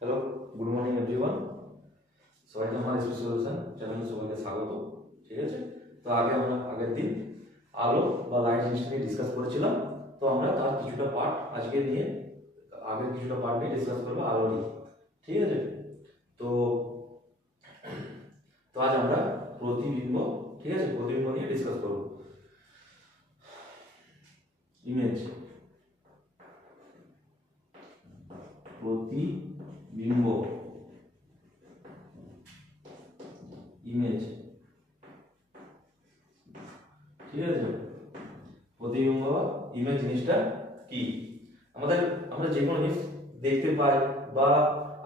Hello, good morning everyone. সবাইকে আমার SP solution চ্যানেলে সবাইকে স্বাগত। ঠিক আছে, তো আমরা আগের দিন আলো বা লাইট জিনিসটা নিয়ে ডিসকাস করেছিলাম। তো আমরা তার কিছুটা পার্ট আজকে নিয়ে আগের কিছুটা পার্ট নিয়ে ডিসকাস করবো আলো নিয়ে। ঠিক আছে, তো তো আজ আমরা প্রতিবিম্ব, ঠিক আছে, প্রতিবিম্ব নিয়ে ডিসকাস করবো। ইমেজ, প্রতিবিম্ব, ইমেজ, ঠিক আছে। প্রতিবিম্ব ইমেজ জিনিসটা কি? আমরা যে কোনো জিনিস দেখতে পাই, বা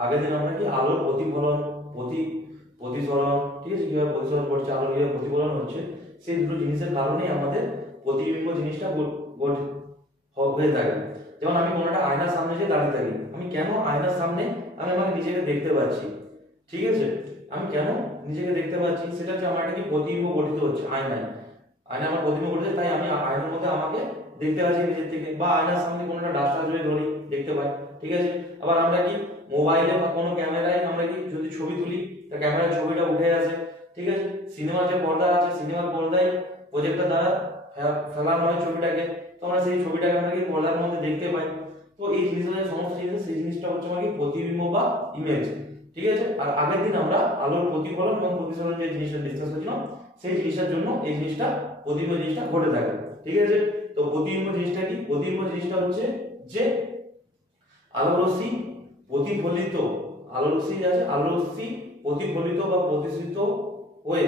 আগের দিন আমরা কি আলোর প্রতিফলন, প্রতিসরণ, ঠিক আছে, কিভাবে প্রতিসরণ করছে, আলো কিভাবে প্রতিফলন হচ্ছে, সেই দুটো জিনিসের কারণে আমাদের প্রতিবিম্ব জিনিসটা হয়ে থাকে। যেমন আমি কোনো একটা আয়নার সামনে যে দাঁড়িয়ে থাকি, আমি কেন আয়নার সামনে আমি আমার নিজেকে দেখতে পাচ্ছি, ঠিক আছে, আমি কেন নিজেকে দেখতে পাচ্ছি, সেটা হচ্ছে আমার একটা কি প্রতিবিম্ব গঠিত হচ্ছে আয়নায়। আমার প্রতিবিম্ব ঘটেছে, তাই আমি আয়নার মধ্যে আমাকে দেখতে পাচ্ছি নিজের থেকে, বা আয়নার সামনে কোনো একটা ডাস্টার যদি ধরি দেখতে পাই, ঠিক আছে। আবার আমরা কি মোবাইলে বা কোনো ক্যামেরায় আমরা কি যদি ছবি তুলি, তা ক্যামেরার ছবিটা উঠে আসে, ঠিক আছে। সিনেমার যে পর্দা আছে, সিনেমার পর্দায় প্রজেক্টর দ্বারা ফেলানো হয় ছবিটাকে, তো আমরা সেই ছবিটাকে আমরা কি পর্দার মধ্যে দেখতে পাই। তো এই জিনিসটা সমস্ত জিনিস, সেই জিনিসটা হচ্ছে আমার কি প্রতিবিম্ব বা ইমেজ, ঠিক আছে। আর আগের দিন আমরা আলোর প্রতিফলন এবং প্রতিসরণ যে জিনিসটা ডিসকাস করেছিলাম, সেই জিনিসটার জন্য এই জিনিসটা প্রতিবিম্ব জিনিসটা ঘটে থাকে, ঠিক আছে। তো প্রতিবিম্ব জিনিসটা কি? প্রতিবিম্ব জিনিসটা হচ্ছে যে আলোরশ্মি প্রতিফলিত, আলোরশ্মি আছে, আলোরশ্মি প্রতিফলিত বা প্রতিসৃত হয়ে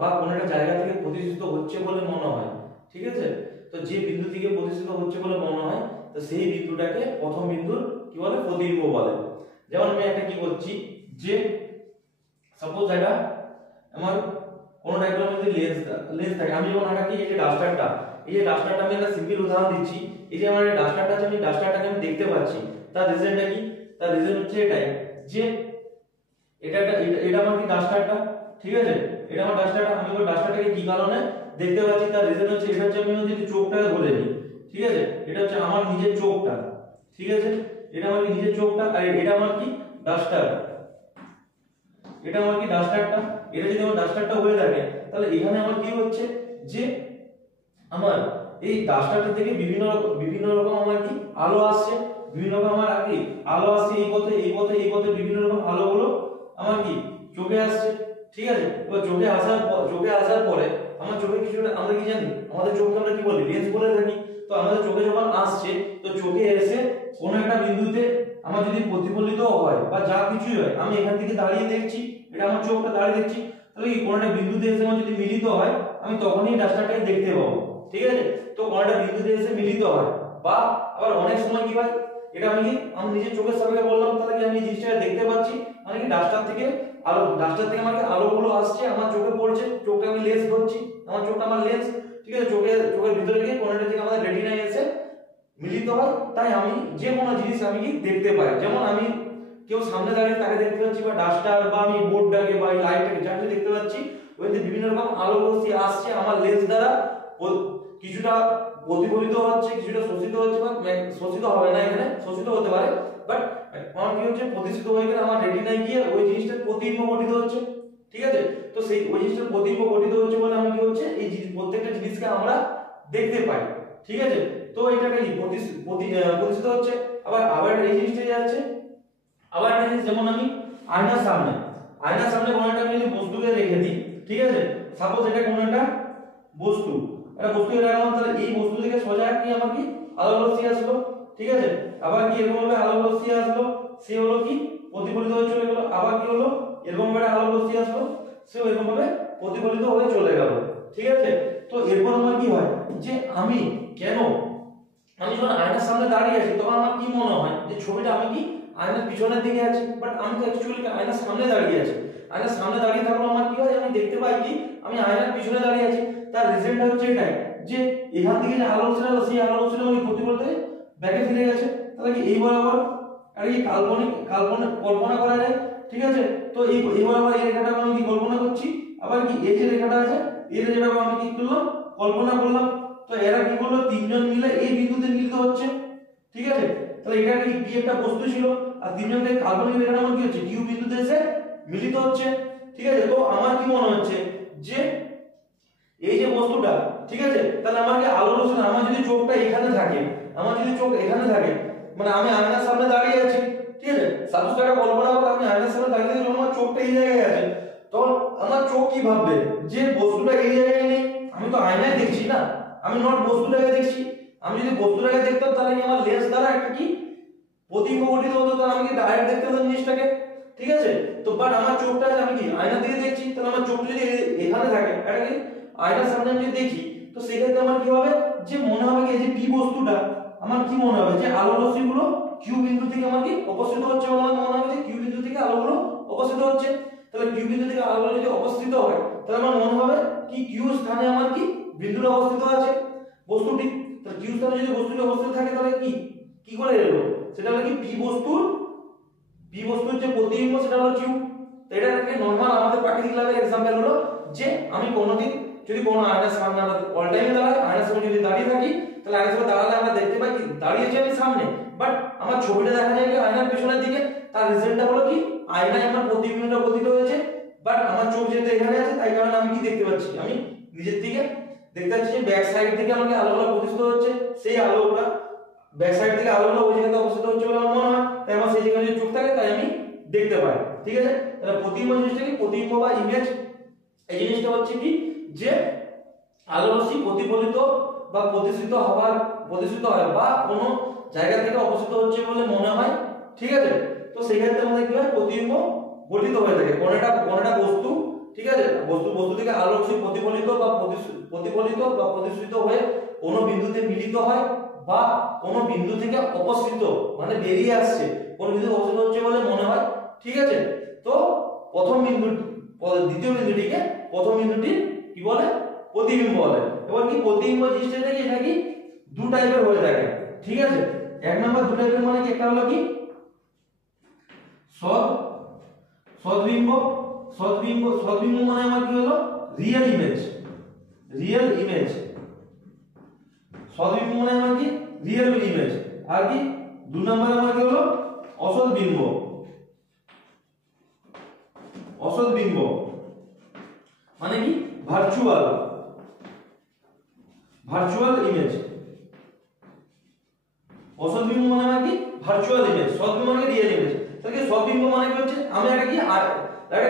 বা কোনো একটা জায়গা থেকে প্রতিসৃত হচ্ছে বলে মনে হয়, ঠিক আছে। তো যে বিন্দু থেকে প্রতিসৃত হচ্ছে বলে মনে হয়, তো সেই বিন্দুটাকে প্রথম বিন্দুর কি বলে? প্রতিবিম্ব বলে। যেমন আমি একটা কি করছি, যে সাপোজ এটা আমার কোন ডায়াগ্রামের মধ্যে লেন্স থাকে, আমি যখন একটা কি এই যে ডাস্টারটা আমি একটা সিম্পল উদাহরণ দিচ্ছি। এই যে আমার ডাস্টারটা আছে, আমি ডাস্টারটাকে আমি দেখতে পাচ্ছি, তার রিজনটা কি? তার রিজন হচ্ছে এটাই, যে এটা আমার কি ডাস্টারটা, ঠিক আছে, এটা আমার ডাস্টারটা, আমি ওই ডাস্টারটাকে কি কারণে দেখতে পাচ্ছি, তার রিজন হচ্ছে এটা হচ্ছে, আমি যদি চোখটাকে ধরে নিই, ঠিক আছে, এটা হচ্ছে আমার নিজের চোখটা, ঠিক আছে, এটা আমার নিজের চোখটা, আর এটা আমার কি ডাস্টার, এটা আমার কি ডাস্টারটা। এটা যদি আমার ডাস্টারটা হয়ে থাকে, তাহলে এখানে আমার কি হচ্ছে, যে আমার এই ডাস্টারটা থেকে বিভিন্ন রকম আমার কি আলো আসছে, বিভিন্ন রকম আমার কি আলো আসছে, এই পথে বিভিন্ন রকম আলোগুলো আমার কি চোখে আসছে, ঠিক আছে। এবার চোখে আসার পরে আমার চোখে কিছু, আমরা কি জানি, আমাদের চোখকে আমরা কি বলি? লেন্স বলে থাকি। তো আমাদের চোখে যখন আসছে, তো চোখে এসে কোন একটা বিন্দুতে আমার যদি প্রতিফলিত হয় বা যা কিছুই হয়, আমি এখান থেকে দাঁড়িয়ে দেখছি, এটা আমার চোখটা দাঁড়িয়ে দেখছি, তাহলে কি কোন একটা বিন্দুতে এসে আমার যদি মিলিত হয়, আমি তখনই ডাস্টারটাকে দেখতে পাবো, ঠিক আছে। তো কোন একটা বিন্দুতে এসে মিলিত হয়, বা আবার অনেক সময় কি হয়, এটা আমি নিজের চোখের সামনে বললাম, তাহলে কি আমি এই জিনিসটা দেখতে পাচ্ছি, মানে কি ডাস্টার থেকে আমাকে আলোগুলো আসছে, আমার চোখে পড়ছে, চোখটা আমি লেন্স ধরছি, আমার চোখটা আমার লেন্স, ঠিক আছে, চোখের ভিতরে গিয়ে কোন একটা থেকে আমাদের রেটিনায় এসে মিলিত হয়, তাই আমি যে কোনো জিনিস আমি কি দেখতে পাই। যেমন আমি কেউ সামনে দাঁড়িয়ে তাকে দেখতে পাচ্ছি, বা ডাস্টার, বা আমি বোর্ডটাকে বা লাইটটাকে যাকে দেখতে পাচ্ছি, ওইতে বিভিন্ন রকম আলো রশ্মি আসছে, আমার লেন্স দ্বারা কিছুটা প্রতিফলিত হচ্ছে, কিছুটা শোষিত হচ্ছে, বা শোষিত হবে না, এখানে শোষিত হতে পারে, বাট আমার কি হচ্ছে, প্রতিষ্ঠিত হয়ে গেলে আমার রেটিনায় গিয়ে ওই জিনিসটার প্রতিবিম্ব গঠিত হচ্ছে, ঠিক আছে। তো সেই ওই জিনিসটার প্রতিবিম্ব গঠিত হচ্ছে বলে আমি কি হচ্ছে, এই প্রত্যেকটা জিনিসকে আমরা দেখতে পাই, ঠিক আছে। তো এটাকে প্রতিষ্ঠিত হচ্ছে। আবার এই জিনিসটা যাচ্ছে, আবার একটা জিনিস, যেমন আমি আয়নার সামনে কোনো একটা আমি যদি বস্তুকে রেখে দিই, ঠিক আছে, সাপোজ এটা কোনো একটা বস্তুকে রাখলাম, তাহলে এই বস্তু থেকে সোজা কি আমার কি আলো রশ্মি আসলো, ঠিক আছে। আবার কি এরকম ভাবে আলো রশ্মি আসলো, সে হলো কি প্রতিফলিত হয়ে চলে গেল। আবার কি হলো, এরকম ভাবে আলো রশ্মি আসলো, সে এরকম ভাবে প্রতিফলিত হয়ে চলে গেল, ঠিক আছে। তো এরপর আমার কি হয়, যে আমি যখন আয়নার সামনে দাঁড়িয়ে আছি, তখন আমার কি মনে হয়, যে ছবিটা আমি কি আয়নার পিছনের দিকে আছি, বাট আমি তো অ্যাকচুয়ালি আয়নার সামনে দাঁড়িয়ে আছি। আয়নার সামনে দাঁড়িয়ে থাকলে আমার কি হয়, আমি দেখতে পাই কি আমি আয়নার পিছনে দাঁড়িয়ে আছি। তার রিজনটা হচ্ছে এটাই, যে এখান থেকে যে আলো ছিল, সেই আলো ছিল ওই প্রতিফলিত ব্যাকে ফিরে গেছে। তাহলে কি এই বরাবর আর এই কল্পনা করা যায়, ঠিক আছে। তো এই বরাবর এই রেখাটা আমি কি কল্পনা করছি, আবার কি এই যে রেখাটা আছে, এই রেখাটা আমি কি করলাম, কল্পনা করলাম। তো এরা কি করলো, তিনজন মিলে এই বিন্দুতে মিলিত হচ্ছে, ঠিক আছে। তাহলে এটা কি একটা বস্তু ছিল, আর তিনজন থেকে কাল্পনিক রেখাটা আমার কি হচ্ছে কিউ বিন্দুতে এসে মিলিত হচ্ছে। ঠিক আছে, তো আমার কি মনে হচ্ছে যে এই যে বস্তুটা, ঠিক আছে, তাহলে আমাকে আলোর রশ্মি, আমার যদি চোখটা এখানে থাকে, আমার যদি চোখ এখানে থাকে, মানে আমি আয়নার সামনে দাঁড়িয়ে আছি, ঠিক আছে, সাপোজ একটা কল্পনা করো আমি আয়নার সামনে দাঁড়িয়ে আছি, আমার চোখটা এই জায়গায় আছে, তখন আমার চোখ কি ভাববে যে বস্তুটা এই জায়গায় নেই, আমি তো আয়নায় দেখছি না, আমি নট বস্তুটাকে দেখছি। আমি যদি বস্তুটাকে দেখতাম তাহলে কি আমার লেন্স দ্বারা একটা কি প্রতিবিম্ব গঠিত হতো, তাহলে আমি কি ডাইরেক্ট দেখতে পেতাম জিনিসটাকে। ঠিক আছে, তো বাট আমার চোখটা আছে আমি কি আয়না দিকে দেখছি, তাহলে আমার চোখটা যদি এখানে থাকে, এটা কি আয়নার সামনে আমি যদি দেখি, তো সেক্ষেত্রে আমার কি হবে যে মনে হবে কি এই যে পি বস্তুটা আমার কি মনে হবে যে আলো রশ্মিগুলো কিউ বিন্দু থেকে আমার কি অপসৃত হচ্ছে, আমার মনে হবে যে কিউ বিন্দু থেকে আলোগুলো অপসৃত হচ্ছে। তাহলে কিউ বিন্দু থেকে আলোগুলো যদি অপসৃত হয় তাহলে আমার মনে হবে কি কিউ স্থানে আমার কি বিন্দুটা অবস্থিত আছে বস্তুটি। তাহলে কিউ স্থানে যদি বস্তুটি অবস্থিত থাকে তাহলে কি কি করে এলো, সেটা হলো কি পি বস্তুর যে প্রতিবিম্ব সেটা হলো কিউ। তো এটা একটা নরমাল আমাদের প্র্যাকটিক্যাল লেভেল एग्जांपल হলো যে আমি কোনোদিন যদি কোনো আয়নার সামনে আমরা অল টাইমে দাঁড়াই, আয়নার সামনে যদি দাঁড়িয়ে থাকি, তাহলে আয়নার সামনে দাঁড়ালে আমরা দেখতে পাই কি দাঁড়িয়েছি আমি সামনে, বাট আমার ছবিটা দেখা যায় কি আয়নার পিছনের দিকে। তার রিজনটা হলো কি আয়নায় আমার প্রতিবিম্বটা গঠিত হয়েছে, বাট আমার চোখ যেহেতু এখানে আছে তাই কারণে আমি কি দেখতে পাচ্ছি, আমি নিজের দিকে দেখতে পাচ্ছি যে ব্যাক সাইড থেকে আমাকে আলোগুলো প্রতিফলিত হচ্ছে, সেই আলোগুলো ব্যাক সাইড থেকে আলোগুলো ওই জায়গাতে অবস্থিত হচ্ছে বলে আমার মনে হয়, তাই আমার সেই জায়গায় যদি চোখ থাকে তাই আমি দেখতে পাই। ঠিক আছে, তাহলে প্রতিবিম্ব জিনিসটা কি প্রতিবিম্ব বা ইমেজ, এই জিনিসটা হচ্ছে কি যে আলো রশ্মি প্রতিফলিত বা প্রতিসৃত হয় বা কোনো জায়গা থেকে অপসৃত হচ্ছে বলে মনে হয়। ঠিক আছে, তো সেই ক্ষেত্রে আমাদের কি হয় প্রতিবিম্ব গঠিত হয়ে থাকে কোনটা বস্তু। ঠিক আছে, বস্তু থেকে আলো রশ্মি প্রতিফলিত বা প্রতিসৃত হয়ে কোনো বিন্দুতে মিলিত হয় বা কোনো বিন্দু থেকে অপসৃত মানে বেরিয়ে আসছে, কোন বিন্দু অপসৃত হচ্ছে বলে মনে হয়। ঠিক আছে, তো দ্বিতীয় বিন্দুটিকে প্রথম বিন্দুটি কি বলে প্রতিবিম্ব বলে। এবার কি প্রতিবিম্ব জিনিসটা কি এটা কি দু টাইপের হয়ে থাকে। ঠিক আছে, এক নাম্বার দু টাইপের মানে কি একটা হলো কি সদ্বিম্ব মানে আমার কি হলো রিয়েল ইমেজ। সদ্বিম্ব মানে আমার কি রিয়েল ইমেজ। আর কি দু নাম্বার আমার কি হলো অসদ্বিম্ব মানে কি ভার্চুয়াল ইমেজ। অসদ্বিম্ব মানে কি ভার্চুয়াল ইমেজ, সদ্বিম্ব মানে রিয়েল ইমেজ। তাহলে কি সদ্বিম্ব মানে কি হচ্ছে আমি একটা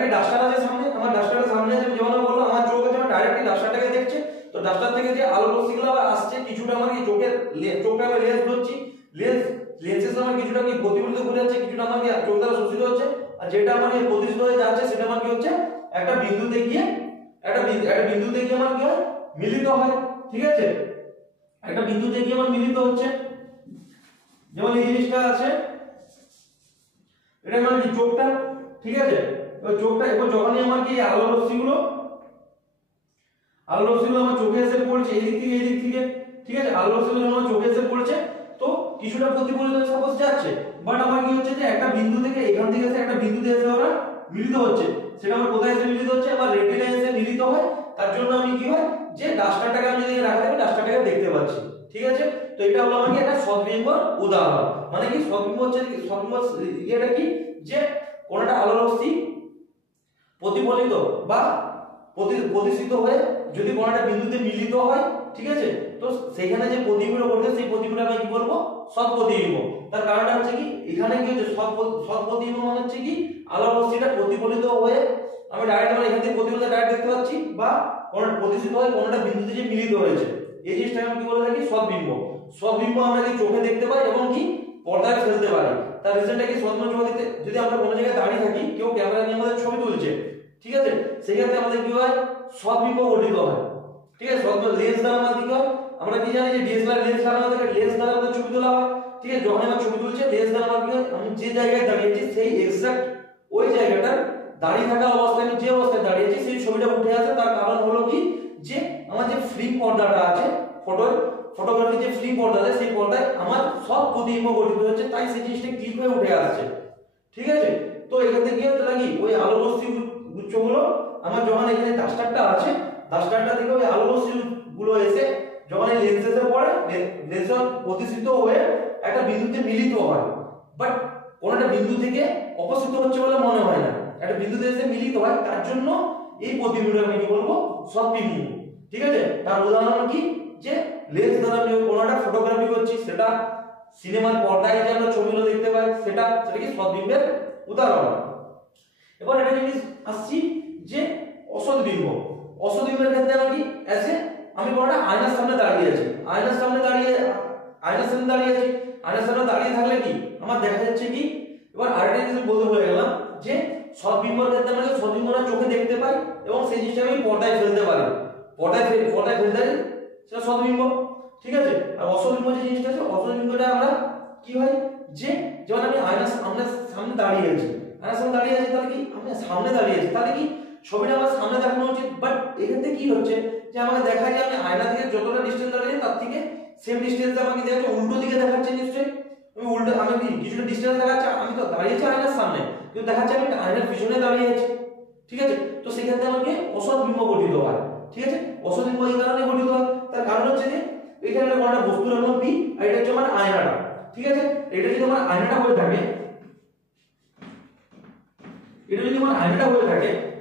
কি ডাস্টার আছে সামনে, আমার ডাস্টারের সামনে আছে, যেমন বললাম আমার চোখ আছে, আমার ডাইরেক্টলি ডাস্টারটাকে দেখছে, তো ডাস্টার থেকে যে আলো রশ্মিগুলো আবার আসছে কিছুটা আমার কি চোখটা আমি লেন্স ধরছি, লেন্সের আমার কিছুটা কি প্রতিফলিত করে যাচ্ছে, কিছুটা আমার কি চোখ দ্বারা শোষিত হচ্ছে, আর যেটা আমার কি প্রতিফলিত হয়ে যাচ্ছে সেটা আমার কি হচ্ছে একটা বিন্দুতে গিয়ে আমার কি হয় মিলিত হয়। ঠিক আছে, একটা বিন্দুতে গিয়ে আমার মিলিত হচ্ছে, যেমন এই জিনিসটা আছে, এটা মানে কি চোখটা। ঠিক আছে, এবার চোখটা এবার যখনই আমার কি আলো রশ্মিগুলো আমার চোখে এসে পড়ছে এই দিক থেকে, ঠিক আছে, আলো রশ্মিগুলো আমার চোখে এসে পড়ছে, তো কিছুটা প্রতিফলিত হয়ে সাপোজ যাচ্ছে, বাট আমার কি হচ্ছে যে একটা বিন্দু থেকে এখান থেকে এসে একটা বিন্দুতে এসে ওরা মিলিত হচ্ছে, সেটা আমার কোথায় এসে মিলিত হচ্ছে আমার রেটিনায় এসে মিলিত হয়। তার জন্য আমি কি হয় যে ডাস্টারটাকে আমি যদি রাখা থাকি ডাস্টারটাকে দেখতে পাচ্ছি। ঠিক আছে, তো এটা হলো আমার কি একটা সদ্বিম্বর উদাহরণ। মানে কি সদ্বিম্ব হচ্ছে এটা কি যে কোনটা আলো রশ্মি প্রতিফলিত বা প্রতিসৃত হয়ে যদি কোনটা বিন্দুতে মিলিত হয়, ঠিক আছে, তো সেখানে যে প্রতিবিম্ব ঘটে সেই প্রতিবিম্বটা আমি কি বলবো সৎপ্রতিবিম্ব। তার কারণটা হচ্ছে কি এখানে কি হচ্ছে সৎপ্রতিবিম্ব মানে হচ্ছে কি আলো রশ্মিটা প্রতিফলিত হয়ে আমি ডাইরেক্ট এখান থেকে প্রতিফলিত ডাইরেক্ট দেখতে পাচ্ছি, বা কোনটা প্রতিসৃত হয়ে কোনটা বিন্দুতে যে মিলিত হয়েছে, এই জিনিসটাকে আমি কি বলে থাকি সদ্বিম্ব আমরা কি চোখে দেখতে পাই এবং কি পর্দায় ফেলতে পারি। তার রিজনটা কি সদ্বিম্ব চোখে দেখতে, যদি আমরা কোনো জায়গায় দাঁড়িয়ে থাকি কেউ ক্যামেরা নিয়ে আমাদের ছবি তুলছে, ঠিক আছে, সেই ক্ষেত্রে আমাদের কি হয় সদ্বিম্ব গঠিত হয়। ঠিক আছে, সদ্বিম্ব লেন্স দ্বারা আমাদের কি হয় আমরা কি জানি যে ডিএসএলআর লেন্স লাগানো থাকে, লেন্স দ্বারা আমাদের ছবি তোলা হয়। ঠিক আছে, যখন আমরা ছবি তুলছে লেন্স দ্বারা আমার কি হয় আমি যে জায়গায় দাঁড়িয়েছি সেই এক্সাক্ট ওই জায়গাটার দাঁড়িয়ে থাকা অবস্থায় আমি যে অবস্থায় দাঁড়িয়েছি সেই ছবিটা উঠে আসে। তার কারণ হলো কি যে আমার যে ফিল্ম পর্দাটা আছে ফটোগ্রাফি যে ফিল্ম পর্দা আছে সেই পর্দায় আমার সব প্রতিবিম্ব গঠিত হচ্ছে, তাই সেই জিনিসটা ক্লিক হয়ে উঠে আসছে। ঠিক আছে, তো এখান থেকে কি হতে লাগি ওই আলো রশ্মি গুচ্ছগুলো আমার যখন এখানে ডাস্টারটা আছে ডাস্টারটা থেকে ওই আলো রশ্মি গুলো এসে যখন এই লেন্সে পড়ে লেন্স প্রতিসৃত হয়ে একটা বিন্দুতে মিলিত হয়, বাট কোনটা বিন্দু থেকে অপসৃত হচ্ছে বলে মনে হয় না, একটা বিন্দুতে এসে মিলিত হয়, তার জন্য এই প্রতিবিম্বকে আমি কি বলবো, সদ্বিম্ব। ঠিক আছে, তার উদাহরণ কি, যে লেন্স দ্বারা আমি কোনটা ফটোগ্রাফি করছি, সেটা সিনেমার পর্দায় যে আমরা ছবিগুলো দেখতে পাই, সেটা কি সদ্বিম্বের উদাহরণ। এবার একটা জিনিস আসছি যে অসদ্বিম্ব। অসদ্বিম্বের ক্ষেত্রে আমি কি, এসে আমি কোনটা আয়নার সামনে দাঁড়িয়ে আছি, আয়নার সামনে দাঁড়িয়ে থাকলে কি আমার দেখা যাচ্ছে কি, এবার আরেকটা জিনিস বলতে ভুলে গেলাম, যে সদ্বিম্বর ক্ষেত্রে আমরা সদ্বিম্বটা চোখে দেখতে পাই এবং সেই জিনিসটা আমি পর্দায় ফেলতে পারি, পর্দায় ফেলতে পারি, সেটা সদ্বিম্ব। ঠিক আছে, আর অসদ্বিম্ব যে জিনিসটা আছে, অসদ্বিম্বটা আমরা কি হয়, যে যখন আমি আয়নার সামনে দাঁড়িয়ে আছি, তাহলে কি আমি সামনে দাঁড়িয়ে আছি, তাহলে কি ছবিটা আমার সামনে দেখানো উচিত, বাট এক্ষেত্রে কি হচ্ছে, যে আমাকে দেখা যায় আমি আয়না থেকে যতটা ডিসটেন্স দাঁড়িয়ে তার থেকে সেম ডিসটেন্স আমাকে দেখাচ্ছে, উল্টো দিকে দেখাচ্ছে নিশ্চয়ই, আমি কিছুটা ডিসটেন্স দেখাচ্ছে, আমি তো দাঁড়িয়েছি আয়নার সামনে, কিন্তু দেখাচ্ছে আমি আয়নার পিছনে দাঁড়িয়ে আছি। ঠিক আছে, তো সেক্ষেত্রে আমাকে অসদ্বিম্ব গঠিত হয়। ঠিক আছে, অসদ্বিম্ব এই কারণে গঠিত হয়, তার কারণ হচ্ছে যে এখানে কোনটা বস্তু রাখলাম পি, আর এটা হচ্ছে আমার আয়নাটা। ঠিক আছে, এটা যদি আমার আয়নাটা হয়ে থাকে,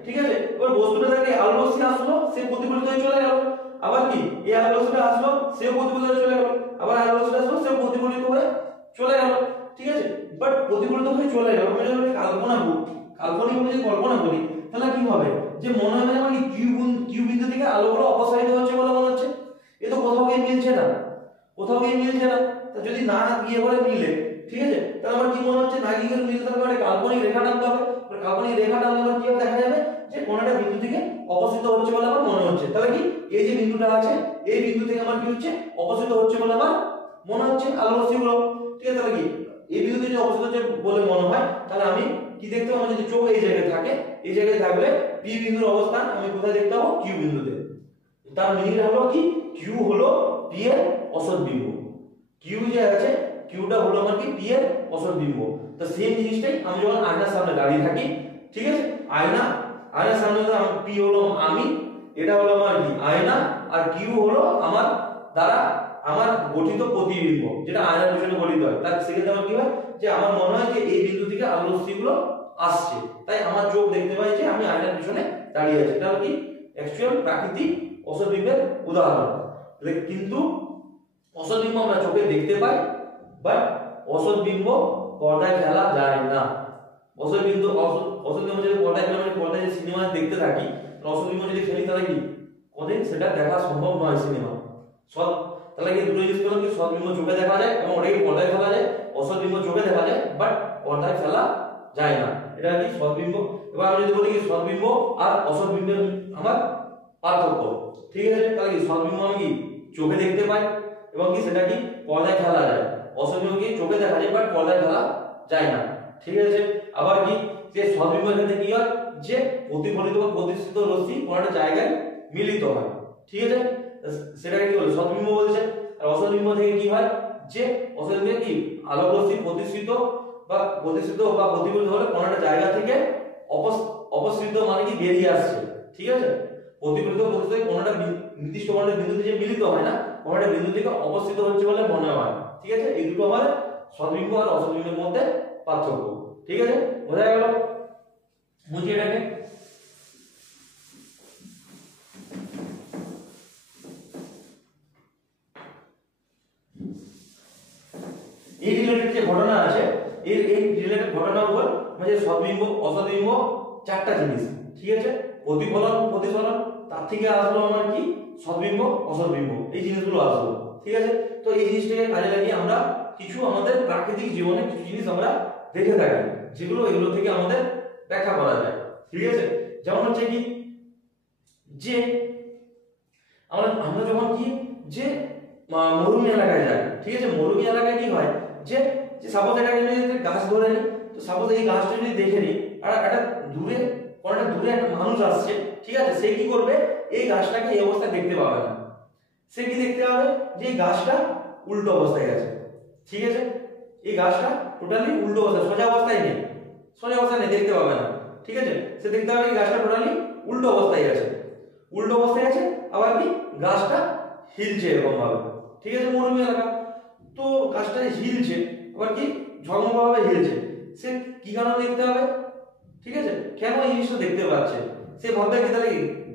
ঠিক আছে, এবার বস্তুটা থেকে আলো রশ্মি আসলো, সে প্রতিফলিত হয়ে চলে গেল, আবার কি এই আলো রশ্মিটা আসলো, সে প্রতিফলিত হয়ে চলে গেল, আবার আলো রশ্মিটা আসলো, সে প্রতিফলিত হয়ে চলে গেল। ঠিক আছে, বাট প্রতিফলিত হয়ে চলে গেল, আমি যদি কাল্পনিকভাবে যদি কল্পনা করি, তাহলে কি হবে, যে মনে হবে আমার কিউ বিন্দু থেকে আলোগুলো অপসারিত হচ্ছে বলে মনে হচ্ছে, এ তো কোথাও গিয়ে মিলছে না, তা যদি না গিয়ে বলে মিলে, ঠিক আছে, তাহলে আমার কি মনে হচ্ছে, না গিয়ে মিলতে হবে, একটা কাল্পনিক রেখা টানতে হবে, কাল্পনিক রেখা টানলে আমার কি দেখা যাবে, যে কোনটা বিন্দু থেকে অপসৃত হচ্ছে বলে আমার মনে হচ্ছে। তাহলে কি এই যে বিন্দুটা আছে, এই বিন্দু থেকে আমার কি হচ্ছে, অপসৃত হচ্ছে বলে আমার মনে হচ্ছে আলো রশ্মিগুলো। ঠিক আছে, তাহলে কি এই বিন্দু থেকে অপসৃত হচ্ছে বলে মনে হয়, তাহলে আমি কি দেখতে পাবো, যদি চোখ এই জায়গায় থাকে, এই জায়গায় থাকলে পি বিন্দুর অবস্থান আমি কোথায় দেখতে পাবো, কিউ বিন্দুতে। তার মিনিংটা হলো কি, কিউ হলো পি এর অসদ্বিম্ব, কিউ যে আছে, কিউটা হলো আমার কি পি এর অসদ্বিম্ব। তো সেম জিনিসটাই আমি যখন আয়নার সামনে দাঁড়িয়ে থাকি, ঠিক আছে, আয়নার সামনে পি হলো আমি, এটা হলো আমার কি আয়না, আর কিউ হলো আমার দ্বারা আমার গঠিত প্রতিবিম্ব, যেটা আয়নার পিছনে গঠিত হয়। তার সেক্ষেত্রে আমার কি হয়, যে আমার মনে হয় যে এই বিন্দু থেকে আলো রশ্মিগুলো আসছে, তাই আমার চোখ দেখতে পাই যে আমি আয়নার পিছনে দাঁড়িয়ে আছি। এটা কি অ্যাকচুয়াল প্রাকৃতিক অসদ্বিম্বের উদাহরণ। কিন্তু অসদ্বিম্ব আমরা চোখে দেখতে পাই, বাট অসদ্বিম্ব পর্দায় ফেলা যায় না। অসদ্বিম্ব যদি পর্দায় ফেলা, মানে পর্দায় যে সিনেমা দেখতে থাকি, অসদ্বিম্ব যদি ফেলি, তাহলে কি কোনদিন সেটা দেখা সম্ভব নয় সিনেমা। তাহলে কি দুটো জিনিস পেলাম, কি সদ্বিম্ব চোখে দেখা যায় এবং ওটাকে পর্দায় ফেলা যায়, অসদ্বিম্ব চোখে দেখা যায় বাট পর্দায় ফেলা যায় না। এটা কি সদ্বিম্ব। এবার আমি যদি বলি কি সদ্বিম্ব আর অসদ্বিম্বের আমার পার্থক্য, ঠিক আছে, তাহলে কি সদ্বিম্ব আমি কি চোখে দেখতে পাই এবং কি সেটা কি পর্দায় ফেলা যায়, অসদ্বিম্ব কি চোখে দেখা যায় বাট পর্দায় ফেলা যায় না। ঠিক আছে, আবার কি যে সদ্বিম্বের ক্ষেত্রে কি হয়, যে প্রতিফলিত বা প্রতিসৃত রশ্মি কোনো একটা জায়গায় মিলিত হয়। ঠিক আছে, সেটাকে কি বলে সদ্বিম্ব বলছে। আর অসদ্বিম্ব থেকে কি হয়, যে অসদ্বিম্বে কি আলোক রশ্মি প্রতিসৃত বা প্রতিফলিত হলে কোনো একটা জায়গা থেকে অপসৃত মানে কি বেরিয়ে আসছে। ঠিক আছে, প্রতিফলিত কোনো একটা নির্দিষ্ট কোনো একটা বিন্দুতে যে মিলিত হয় না, কোনো একটা বিন্দু থেকে অপসৃত হচ্ছে বলে মনে হয়। ঠিক আছে, এই দুটো আমার সদ্বিম্ব আর অসদ্বিম্বের মধ্যে পার্থক্য। ঠিক আছে, বোঝা গেল? বুঝি এটাকে। এই রিলেটেড যে ঘটনা আছে, এই রিলেটেড ঘটনার উপর মানে সদ্বিম্ব অসদ্বিম্ব চারটা জিনিস। ঠিক আছে, প্রতিফলন প্রতিসরণ, তার থেকে আসলো আমার কি সদ্বিম্ব অসদ্বিম্ব, এই জিনিসগুলো আসলো। ঠিক আছে, তো এই জিনিসটাকে কাজে লাগিয়ে আমরা কিছু আমাদের প্রাকৃতিক জীবনে কিছু জিনিস আমরা দেখে থাকি, যেগুলো এগুলো থেকে আমাদের ব্যাখ্যা করা যায়। ঠিক আছে, যেমন হচ্ছে কি, যে আমরা যখন কি যে মরুভূমি এলাকায় যাই, ঠিক আছে, মরুভূমি এলাকায় কি হয়, যে সাপোজ একটা গাছ ধরে নিই, তো সাপোজ এই গাছটা যদি দেখে নিই, আর একটা দূরে একটা মানুষ আসছে, ঠিক আছে, সে কি করবে, এই গাছটাকে এই অবস্থায় দেখতে পাবে না, সে কি দেখতে পাবে, যে এই গাছটা উল্টো অবস্থায় আছে। ঠিক আছে, এই গাছটা টোটালি উল্টো অবস্থায়, সোজা অবস্থায় নেই, দেখতে পাবে না। ঠিক আছে, সে দেখতে পাবে এই গাছটা টোটালি উল্টো অবস্থায় আছে, আবার কি গাছটা হিলছে এরকম ভাবে। ঠিক আছে, মরুভূমি এলাকা, তো গাছটা হিলছে, আবার কি ঝকমকভাবে হিলছে, সে কি কারণে দেখতে হবে, ঠিক আছে, কেন এই জিনিসটা দেখতে পাচ্ছে, সে ভাববে কি তাহলে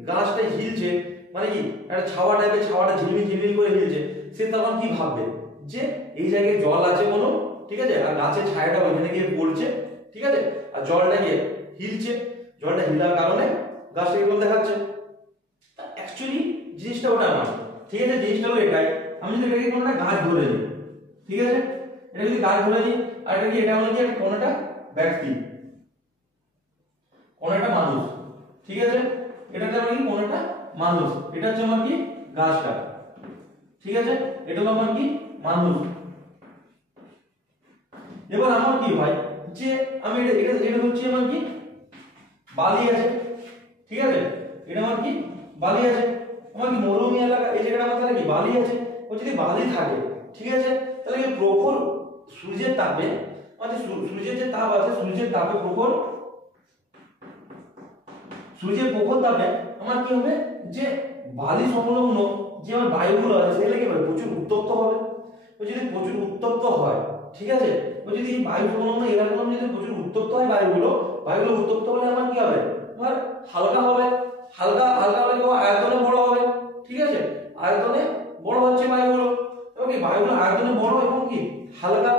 গাছটা হিলছে মানে কি একটা ছাওয়া টাইপের, ছাওয়াটা ঝিলমিল ঝিলমিল করে হিলছে, সে তখন কি ভাববে যে এই জায়গায় জল আছে কোনো, ঠিক আছে, আর গাছের ছায়াটা ওইখানে গিয়ে পড়ছে, ঠিক আছে, আর জলটা গিয়ে হিলছে, জলটা হিলার কারণে গাছটা এগুলো দেখাচ্ছে। অ্যাকচুয়ালি জিনিসটা ওটা নয়, ঠিক আছে, জিনিসটা হলো এটাই। আমি যদি এটাকে কোনটা গাছ ধরে নিই, ঠিক আছে, এটা যদি গাছ ধরে নিই, আর এটা কি, এটা হলো কি কোনটা ব্যক্তি, কোনটা মানুষ, ঠিক আছে, এটা হলো কি কোনটা মানুষ, এটা হচ্ছে আমার কি গাছটা, ঠিক আছে, এটা হলো আমার কি মানুষ। এবার আমার কি হয় যে আমি এটা এটা এটা হচ্ছে আমার কি বালি আছে, ঠিক আছে, এটা আমার কি বালি আছে, আমার কি মরুভূমি এলাকা, এই জায়গাটা আমার তাহলে কি বালি আছে, ও যদি বালি থাকে, ঠিক আছে, তাহলে কি প্রখর সূর্যের তাপে, মানে সূর্যের যে তাপ আছে, সূর্যের তাপে প্রখর, সূর্যের প্রখর তাপে আমার কি হবে যে বালি সংলগ্ন যে আমার বায়ুগুলো আছে সেগুলো কি হবে প্রচুর উত্তপ্ত হবে। ও যদি প্রচুর উত্তপ্ত হয়, ঠিক আছে, ও যদি এই বায়ু সংলগ্ন এলাকাগুলো যদি প্রচুর উত্তপ্ত হয়, বায়ুগুলো উত্তপ্ত হলে আমার কি হবে, আমার হালকা হবে, হালকা হালকা হলে আয়তনে বড় হবে, ঠিক আছে, আয়তনে বড় হচ্ছে বায়ুগুলো, এবং কি বায়ুগুলো আয়তনে বড় এবং কি হালকা,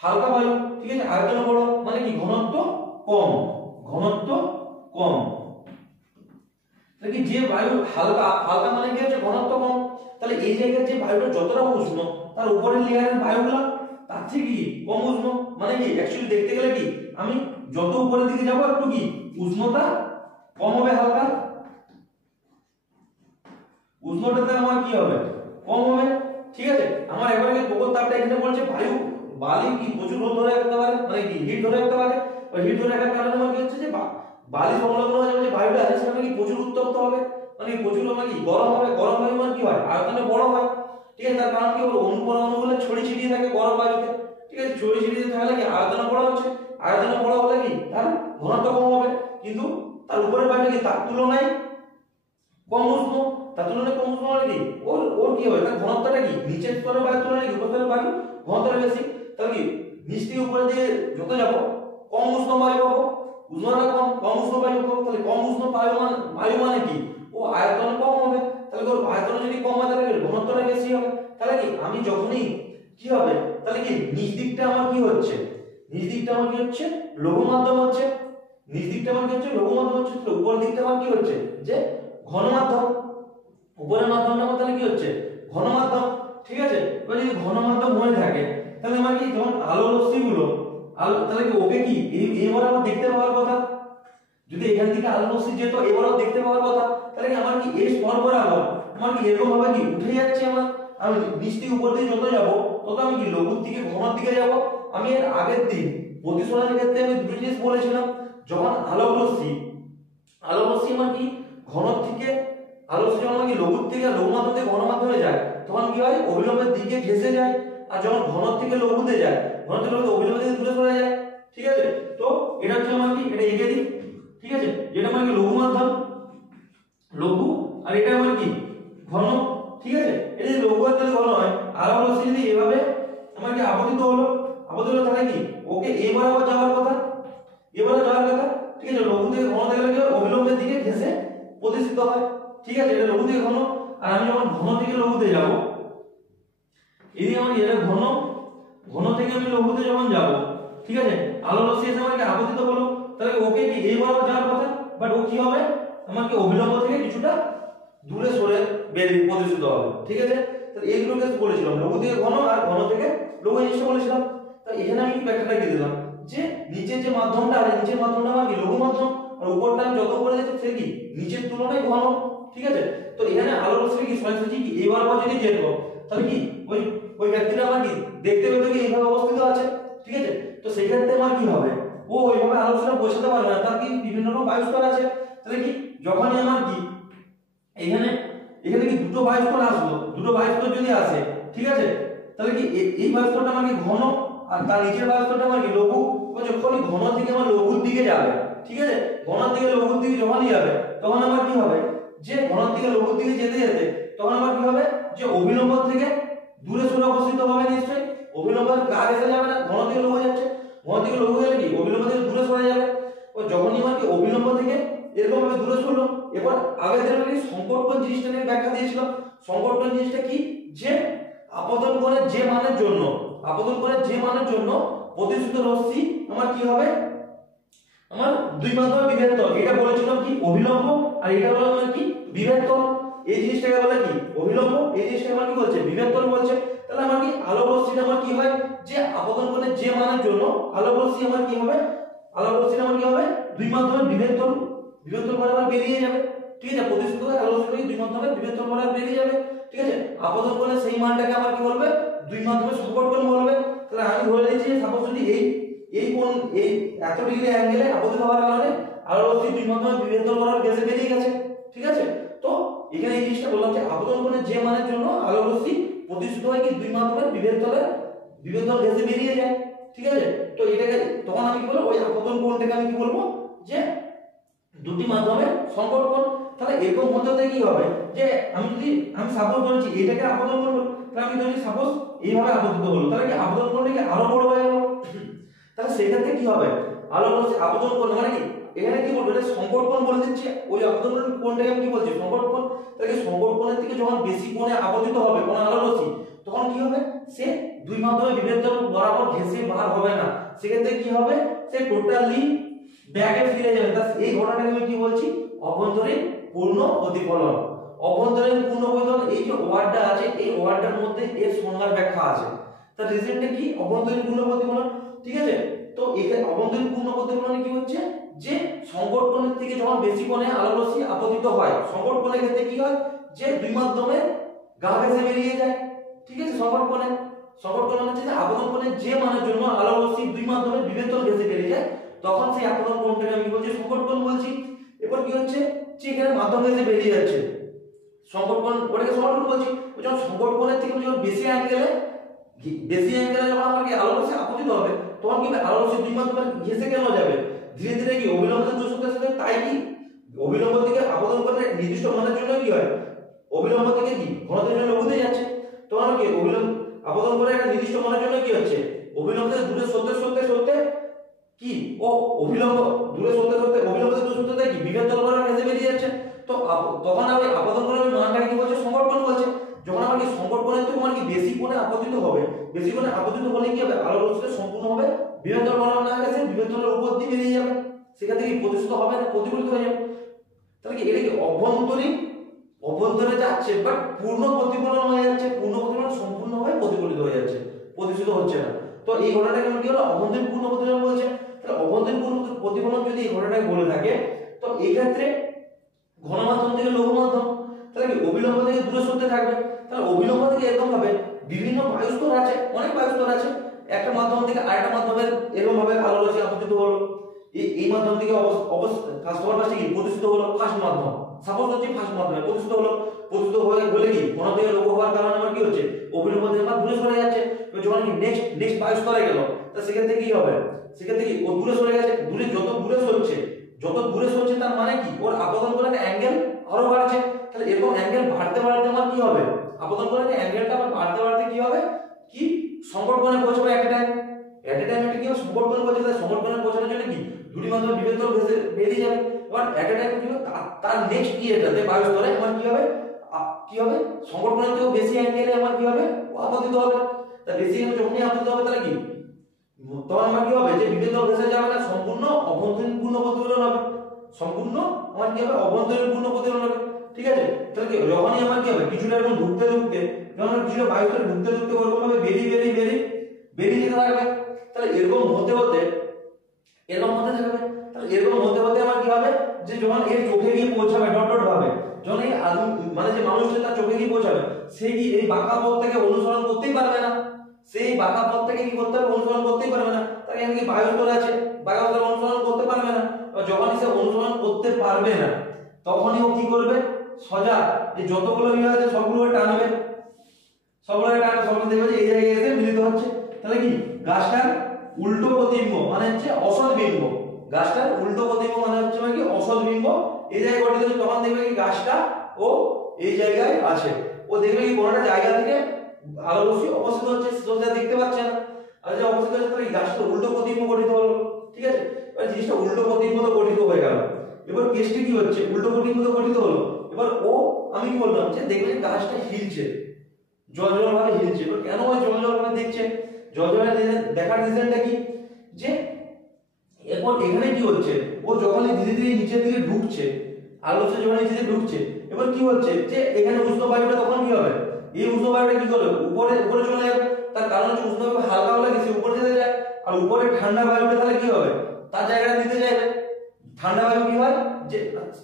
হালকা বায়ু, ঠিক আছে, আয়তনে বড় মানে কি ঘনত্ব কম, ঘনত্ব কম, তাহলে কি যে বায়ু হালকা, হালকা মানে কি হচ্ছে ঘনত্ব কম, তাহলে এই জায়গায় যে বায়ুটা যতটা উষ্ণ তার উপরের লেয়ারের বায়ুগুলো তার থেকে কি কম উষ্ণ, মানে কি অ্যাকচুয়ালি দেখতে গেলে কি আমি যত উপরের দিকে যাব একটু কি উষ্ণতা কম হবে, হালকা উষ্ণতাতে আমার কি হবে কম হবে, ঠিক আছে। আমার এবারে কি প্রখর তাপটা এখানে বলছে বায়ু বালি কি প্রচুর রোদ ধরে রাখতে পারে, মানে কি হিট ধরে রাখতে পারে, ওই হিট ধরে রাখার কারণে আমার কি হচ্ছে যে বালি সংলগ্ন হয়ে যাবে, যে বায়ুটা আছে সেটা কি প্রচুর উত্তপ্ত হবে, মানে প্রচুর মানে কি গরম হবে, গরম বায়ু মানে কি হয় আয়তনে বড় হয়, ঠিক আছে, তার কারণ কি হলো অণু পরমাণুগুলো ছড়িয়ে ছিটিয়ে থাকে গরম বায়ুতে, ঠিক আছে, ছড়িয়ে ছিটিয়ে থাকলে কি আয়তনে বড় হচ্ছে, আয়তনে বড় হলে কি তার ঘনত্ব কম হবে, কিন্তু তার উপরের বায়ুটা কি তার তুলনায় কম উষ্ণ, তার তুলনায় কম উষ্ণ মানে কি ওর ওর কি হবে তার ঘনত্বটা কি নিচের স্তরের বায়ুর তুলনায় কি উপরের স্তরের বায়ু ঘনত্বটা বেশি, তাহলে কি নিচ থেকে উপরে দিয়ে যত যাব কম উষ্ণ বায়ু পাবো, উষ্ণতা কম, কম উষ্ণ বায়ু পাবো, তাহলে কম উষ্ণ বায়ু মানে কি ও আয়তন কম হবে, তাহলে ওর আয়তন যদি কম হয় তাহলে ঘনত্বটা বেশি হবে, তাহলে কি আমি যখনই কি হবে তাহলে কি নিচ দিকটা আমার কি হচ্ছে, নিচ দিকটা আমার কি হচ্ছে লঘু মাধ্যম হচ্ছে, নিচ দিকটা আমার কি হচ্ছে লঘু মাধ্যম হচ্ছে, তো উপর দিকটা আমার কি হচ্ছে যে ঘন মাধ্যম, উপরের মাধ্যমটা আমার তাহলে কি হচ্ছে ঘন মাধ্যম, ঠিক আছে। এবার যদি ঘন মাধ্যম হয়ে থাকে তাহলে আমার কি যেমন আলো রশ্মিগুলো আলো তাহলে কি ওকে কি এবার আমার দেখতে পাওয়ার কথা, যদি এখান থেকে আলো রশ্মি যেত এবারও দেখতে পাওয়ার কথা, তাহলে কি আমার কি এই স্তর বরাবর আমার কি এরকম ভাবে কি উঠে যাচ্ছে, আমার আমি নিচ থেকে উপর দিকে যত যাব তত আমি কি লঘুর দিকে ঘনর দিকে যাব। আমি এর আগের দিন প্রতিসরণের ক্ষেত্রে আমি দুটো জিনিস বলেছিলাম, যখন আলো রশ্মি আমার কি ঘনর থেকে আলো রশ্মি যখন কি লঘুর থেকে লঘু মাধ্যম থেকে ঘন মাধ্যমে যায় তখন কি হয় অবিলম্বের দিকে ঘেঁষে যায়, আর যখন ঘনর থেকে লঘুতে যায় ঘন থেকে লঘুতে অবিলম্বের দিকে দূরে সরে যায়, ঠিক আছে। তো এটা হচ্ছে আমার কি এটা এঁকে দিই, ঠিক আছে, যেটা আমার কি লঘু মাধ্যম লঘু, আর এটা আমার কি ঘন, ঠিক আছে। এটা যদি লঘু আর যদি ঘন হয় আলো রশ্মি যদি এভাবে আমার কি আপতিত হলো তাহলে কি ওকে এবার আবার যাওয়ার কথা, এবারে যাওয়ার কথা, ঠিক আছে, লঘু থেকে ঘন থেকে গেলে অবিলম্বের দিকে ঘেঁষে প্রতিষ্ঠিত হয়, ঠিক আছে, এটা লঘু থেকে ঘন, আর আমি যখন ঘন থেকে লঘুতে যাব এই আমার এটা ঘন, ঘন থেকে আমি লঘুতে যখন যাব, ঠিক আছে, আলো রশ্মি এসে আমাকে আপতিত হলো, তাহলে ওকে কি এইবার যাওয়ার কথা, বাট ও কি হবে আমাকে অবিলম্ব থেকে কিছুটা দূরে সরে বেরিয়ে প্রতিষ্ঠিত হবে, ঠিক আছে। তাহলে এইগুলোকে বলেছিলাম লঘু থেকে ঘন আর ঘন থেকে লঘু জিনিসটা বলেছিলাম। তাই এখানে আমি কি ব্যাখ্যাটা দিয়ে দিলাম যে নিচের যে মাধ্যমটা আছে নিচের মাধ্যমটা আমার কি লঘু মাধ্যম, আর উপরটা আমি যত উপরে যাচ্ছি সে কি নিচের তুলনায় ঘন, ঠিক আছে। তো এখানে আলো রশ্মি কি সরাসরি কি এইবার যদি যেত তাহলে কি ওই ওই ব্যক্তিটা আমার কি দেখতে পেতে কি এইভাবে অবস্থিত আছে, ঠিক আছে। তো সেই ক্ষেত্রে আমার কি হবে ও ওইভাবে আলো রশ্মিটা পৌঁছাতে পারবে না, তার কি বিভিন্ন রকম বায়ুস্তর আছে, তাহলে কি যখনই আমার কি এখানে এখানে কি দুটো বায়ুস্তর আসলো, দুটো বায়ুস্তর যদি আসে, ঠিক আছে, তাহলে কি এই বায়ুস্তরটা আমার কি ঘন আর তার নিচের বায়ুস্তরটা আমার কি লঘু, যখনই ঘন থেকে আমার লঘুর দিকে যাবে, ঠিক আছে, ঘন থেকে লঘুর দিকে যখনই যাবে তখন আমার কি হবে যে ঘন থেকে লঘুর দিকে যেতে যেতে তখন আমার কি হবে যে অভিলম্ব থেকে দূরে সরে অবস্থিত হবে, নিশ্চয়ই অভিলম্বের কাজ এসে যাবে না, ঘন থেকে লঘু যাচ্ছে, ঘন থেকে লঘু গেলে কি অবিলম্ব থেকে দূরে সরে যাবে। ও যখনই আমার কি অবিলম্ব থেকে এরকম ভাবে দূরে সরলো, এবার আগে যেটা সংকট কোণ জিনিসটা নিয়ে ব্যাখ্যা দিয়েছিলাম। সংকট কোণ জিনিসটা কি, যে আপতন কোণের যে মানের জন্য, আপতন কোণের যে মানের জন্য প্রতিসূত রশ্মি আমার কি হবে, আমার দুই মাধ্যমে বিভেদ তল। এটা বলেছিলাম কি অভিলম্ব, আর এটা হলো আমার কি বিভেদ তল। এই জিনিসটাকে বলে কি অভিলম্ব, এই জিনিসটাকে আমার কি বলছে বিভেদ তল বলছে। তাহলে আমার কি আলোক রশ্মিটা আমার কি হয়, যে আপতন কোণের যে মানের জন্য আলোক রশ্মি আমার কি হবে, আলোক রশ্মিটা আমার কি হবে দুই মাধ্যমে বিভেদ তল, বিভেদ তল বরাবর বেরিয়ে যাবে। ঠিক আছে, প্রতিসূত আলোক রশ্মি দুই মাধ্যমে বিভেদ তল বরাবর বেরিয়ে যাবে। ঠিক আছে, আপতন কোণের সেই মানটাকে আমার কি বলবে, দুই মাধ্যমে সংকট কোণ বলবে। তাহলে আমি ধরে নিচ্ছি সাপোজ যদি এই কোণ এই এত ডিগ্রি অ্যাঙ্গেলে আপতিত হওয়ার কারণে আলোক রশ্মি দুই মাধ্যমে বিভেদ তল বরাবর গেছে বেরিয়ে গেছে। ঠিক আছে, তো এখানে এই জিনিসটা বললাম যে আপতন কোণের যে মানের জন্য আলোক রশ্মি প্রতিসূত হয় কি দুই মাধ্যমে বিভেদ তল গেছে বেরিয়ে যায়। ঠিক আছে, তো এটাকে তখন আমি কি বলবো, ওই আপতন কোণটাকে আমি কি বলবো, যে দুটি মাধ্যমে সংকট কোণ। তাহলে এরকম হতে হতে কি হবে, যে আমি সাপোজ ধরেছি এটাকে আপতন কোণ, তাহলে আমি ধরেছি সাপোজ এইভাবে আপতিত হলো, তাহলে কি আপতন কোণটা কি আরো বড় হয়ে গেল। তাহলে সেক্ষেত্রে কি হবে, আলোক রশ্মি আপতন কোণ মানে কি এখানে কি বলবো, এটা সংকট কোণ বলে দিচ্ছে। ওই আপতন কোণটাকে আমি কি বলছি সংকট কোণ। তাহলে সংকট কোণের থেকে যখন বেশি কোণে আপতিত হবে কোন আলোক রশ্মি, তখন কি হবে, সে দুই মাধ্যমে বিভেদ তল বরাবর ঘেঁষে বার হবে না। সেক্ষেত্রে কি হবে, সে টোটালি ব্যাকে ফিরে যাবে। তাহলে এই ঘটনাটাকে আমি কি বলছি, অভ্যন্তরীণ পূর্ণ প্রতিফলন। অভ্যন্তরীণ পূর্ণ প্রতিফলন, এই যে ওয়ার্ডটা আছে এই ওয়ার্ডটার মধ্যে এর সংজ্ঞার ব্যাখ্যা আছে। তার রিজনটা কি, অভ্যন্তরীণ পূর্ণ প্রতিফলন। ঠিক আছে, তো এখানে অভ্যন্তরীণ পূর্ণ প্রতিফলনে কি হচ্ছে, যে সংকট কোণের থেকে যখন বেশি কোণে আলোক রশ্মি আপতিত হয়, সংকট কোণের ক্ষেত্রে কি হয়, যে দুই মাধ্যমে গা ঘেঁষে বেরিয়ে যায়। ঠিক আছে, সংকট কোণে হচ্ছে যে আপতন কোণের যে মানের জন্য আলোক রশ্মি দুই মাধ্যমে বিভেদ তল ঘেঁষে বেরিয়ে যায়, তখন সেই আপতন কোণটাকে আমি বলছি সংকট কোণ বলছি। এরপর কি হচ্ছে, যে এখানে মাধ্যম ঘেঁষে বেরিয়ে যাচ্ছে সংকট কোণ, ওটাকে সংকট কোণ বলছি। যখন সংকট কোণের থেকে যখন বেশি অ্যাঙ্গেলে যখন আমাকে আলোক রশ্মি আপতিত হবে, তখন কি আলোক রশ্মি দুই মাধ্যমে ঘেঁষে কেন যাবে, ধীরে ধীরে কি অবিলম্বের দূরত্বের সাথে, তাই কি অবিলম্ব থেকে আপতন কোণের নির্দিষ্ট মানের জন্য কি হয়, অবিলম্ব থেকে কি ঘনত্বের জন্য লঘুতে যাচ্ছে। তখন কি অবিলম্ব আপতন কোণের একটা নির্দিষ্ট মানের জন্য কি হচ্ছে, অবিলম্ব থেকে দূরে সরতে কি ও অবিলম্ব দূরে সরতে অবিলম্ব থেকে দূরে সরতে কি বিভেদ তল বরাবর ঘেঁষে বেরিয়ে যাচ্ছে। তো তখন আমি আপতন কোণের মানটাকে কি বলছে, সংকট কোণ বলছে। যখন আমার কি সংকট কোণের থেকে আমার কি বেশি কোণে আপতিত হবে, বেশি কোণে আপতিত হলে কি হবে, আলোক রশ্মিটা সম্পূর্ণভাবে বিভেদ তল বরাবর না গেছে বিভেদ তলের উপর দিয়ে বেরিয়ে যাবে, সেখান থেকে প্রতিসূত হবে না, প্রতিফলিত হয়ে যাবে। তাহলে কি এটা কি অভ্যন্তরে যাচ্ছে, বাট পূর্ণ প্রতিফলন হয়ে যাচ্ছে, পূর্ণ প্রতিফলন সম্পূর্ণভাবে প্রতিফলিত হয়ে যাচ্ছে, প্রতিসূত হচ্ছে না। তো এই ঘটনাটাকে আমরা কি হলো অভ্যন্তরীণ পূর্ণ প্রতিফলন বলছে। তাহলে অভ্যন্তরীণ পূর্ণ প্রতিফলন যদি এই ঘটনাটাকে বলে থাকে, তো এই ক্ষেত্রে ঘন মাধ্যম থেকে লঘু মাধ্যম, তাহলে কি অবিলম্ব থেকে দূরে সরতে থাকবে। তাহলে অবিলম্ব থেকে এরকম ভাবে বিভিন্ন বায়ুস্তর আছে, অনেক বায়ুস্তর আছে, একটা মাধ্যম থেকে আরেকটা মাধ্যমের এরকম ভাবে আলোক রশ্মি আপতিত হলো, এই মাধ্যম থেকে ফার্স্ট কি প্রতিসূত হলো ফার্স্ট মাধ্যম, সাপোজ হচ্ছে ফার্স্ট মাধ্যমে প্রতিসূত হলে কি ঘন থেকে লঘু হওয়ার কারণে আমার কি হচ্ছে, অবিলম্ব থেকে আমার দূরে সরে যাচ্ছে। যখন কি নেক্সট বায়ুস্তরে গেল, তা সেক্ষেত্রে কি হবে, সেক্ষেত্রে কি ও দূরে সরে গেছে, যত দূরে সরছে তার মানে কি ওর আপতন কোণের অ্যাঙ্গেল আরো বাড়ছে। তাহলে এরকম অ্যাঙ্গেল বাড়তে আমার কি হবে, আপতন কোণের অ্যাঙ্গেলটা আমার বাড়তে কি হবে, কি সংকট কোণে পৌঁছবে একটা টাইম একটা কি হবে, সংকট কোণে পৌঁছবে। তাহলে সংকট কোণে পৌঁছানোর জন্য কি দুটি মাধ্যমে বিভেদ তল ঘেঁষে বেরিয়ে যাবে। এবার একটা টাইম কি হবে, তার নেক্সট ইয়েটাতে বায়ুস্তরে আমার কি হবে সংকট কোণের থেকেও বেশি অ্যাঙ্গেলে আমার কি হবে আপতিত হবে। তা বেশি যখনই আপতিত হবে, তাহলে কি তখন আমার কি হবে, যে বিভেদ তল ঘেঁষে যাবে না, সম্পূর্ণ অভ্যন্তরীণ পূর্ণ প্রতিফলন হবে, সম্পূর্ণ আমার কি হবে অভ্যন্তরীণ পূর্ণ প্রতিফলন হবে। ঠিক আছে, তাহলে কি যখনই আমার কি হবে কিছুটা এরকম ঢুকতে যখন কিছুটা বায়ুতে ঢুকতে ওরকম ভাবে বেরিয়ে যেতে থাকবে। তাহলে এরকম হতে থাকবে। তাহলে এরকম হতে আমার কি হবে, যে যখন এর চোখে গিয়ে পৌঁছাবে ডট ভাবে, যখন এই মানে যে মানুষটা তার চোখে গিয়ে পৌঁছাবে, সে কি এই বাঁকা পথ থেকে অনুসরণ করতেই পারবে না, সেই বাঁকা পথ থেকে কি করতে পারবে, অনুসরণ করতেই পারবে না। তার এখানে কি বায়ুস্তর আছে, বায়ুস্তর অনুসরণ করতে পারবে না। যখনই সে অনুসরণ করতে পারবে না, তখনই ও কি করবে, সোজা এই যতগুলো বিভাগ আছে সবগুলো টানবে, সবগুলো দেখবে যে এই জায়গায় এসে মিলিত হচ্ছে। তাহলে কি গাছটার উল্টো প্রতিবিম্ব মানে হচ্ছে অসৎ বিম্ব, গাছটার উল্টো প্রতিবিম্ব মানে হচ্ছে কি অসৎ বিম্ব, এই জায়গায় গঠিত হচ্ছে। তখন দেখবে কি গাছটা ও এই জায়গায় আছে, ও দেখবে কি কোনটা জায়গা থেকে আলো রশ্মি অবস্থিত হচ্ছে, সোজা দেখতে পাচ্ছে না, আর যে অবস্থিত হচ্ছে তাহলে এই গাছটা জিনিসটা উল্টো প্রতিবিম্ব গঠিত হলো, ঠিক আছে। এবার জিনিসটা উল্টো প্রতিবিম্ব তো গঠিত হয়ে গেল, এবার কেসটি কি হচ্ছে, উল্টো প্রতিবিম্ব তো গঠিত হলো, এবার ও আমি কি বললাম যে দেখবেন গাছটা হিলছে, জলজল ভাবে হিলছে। এবার কেন ওই জলজল ভাবে দেখছে, জলজল দেখার রিজনটা কি, যে এরপর এখানে কি হচ্ছে, ও যখনই ধীরে ধীরে নিচের দিকে ঢুকছে, আলোতে যখন নিচে ঢুকছে, এবার কি হচ্ছে যে এখানে উষ্ণ বায়ুটা তখন কি হবে, এই উষ্ণ বায়ুটা কি করবে, উপরে উপরে চলে যাবে। তার কারণ হচ্ছে উষ্ণ বায়ু হালকা হলে কিছু উপরে যেতে যায়, আর উপরে ঠান্ডা বায়ুটা তাহলে কি হবে, তার জায়গাটা নিতে যাবে। ঠান্ডা বায়ু কি হয়, যে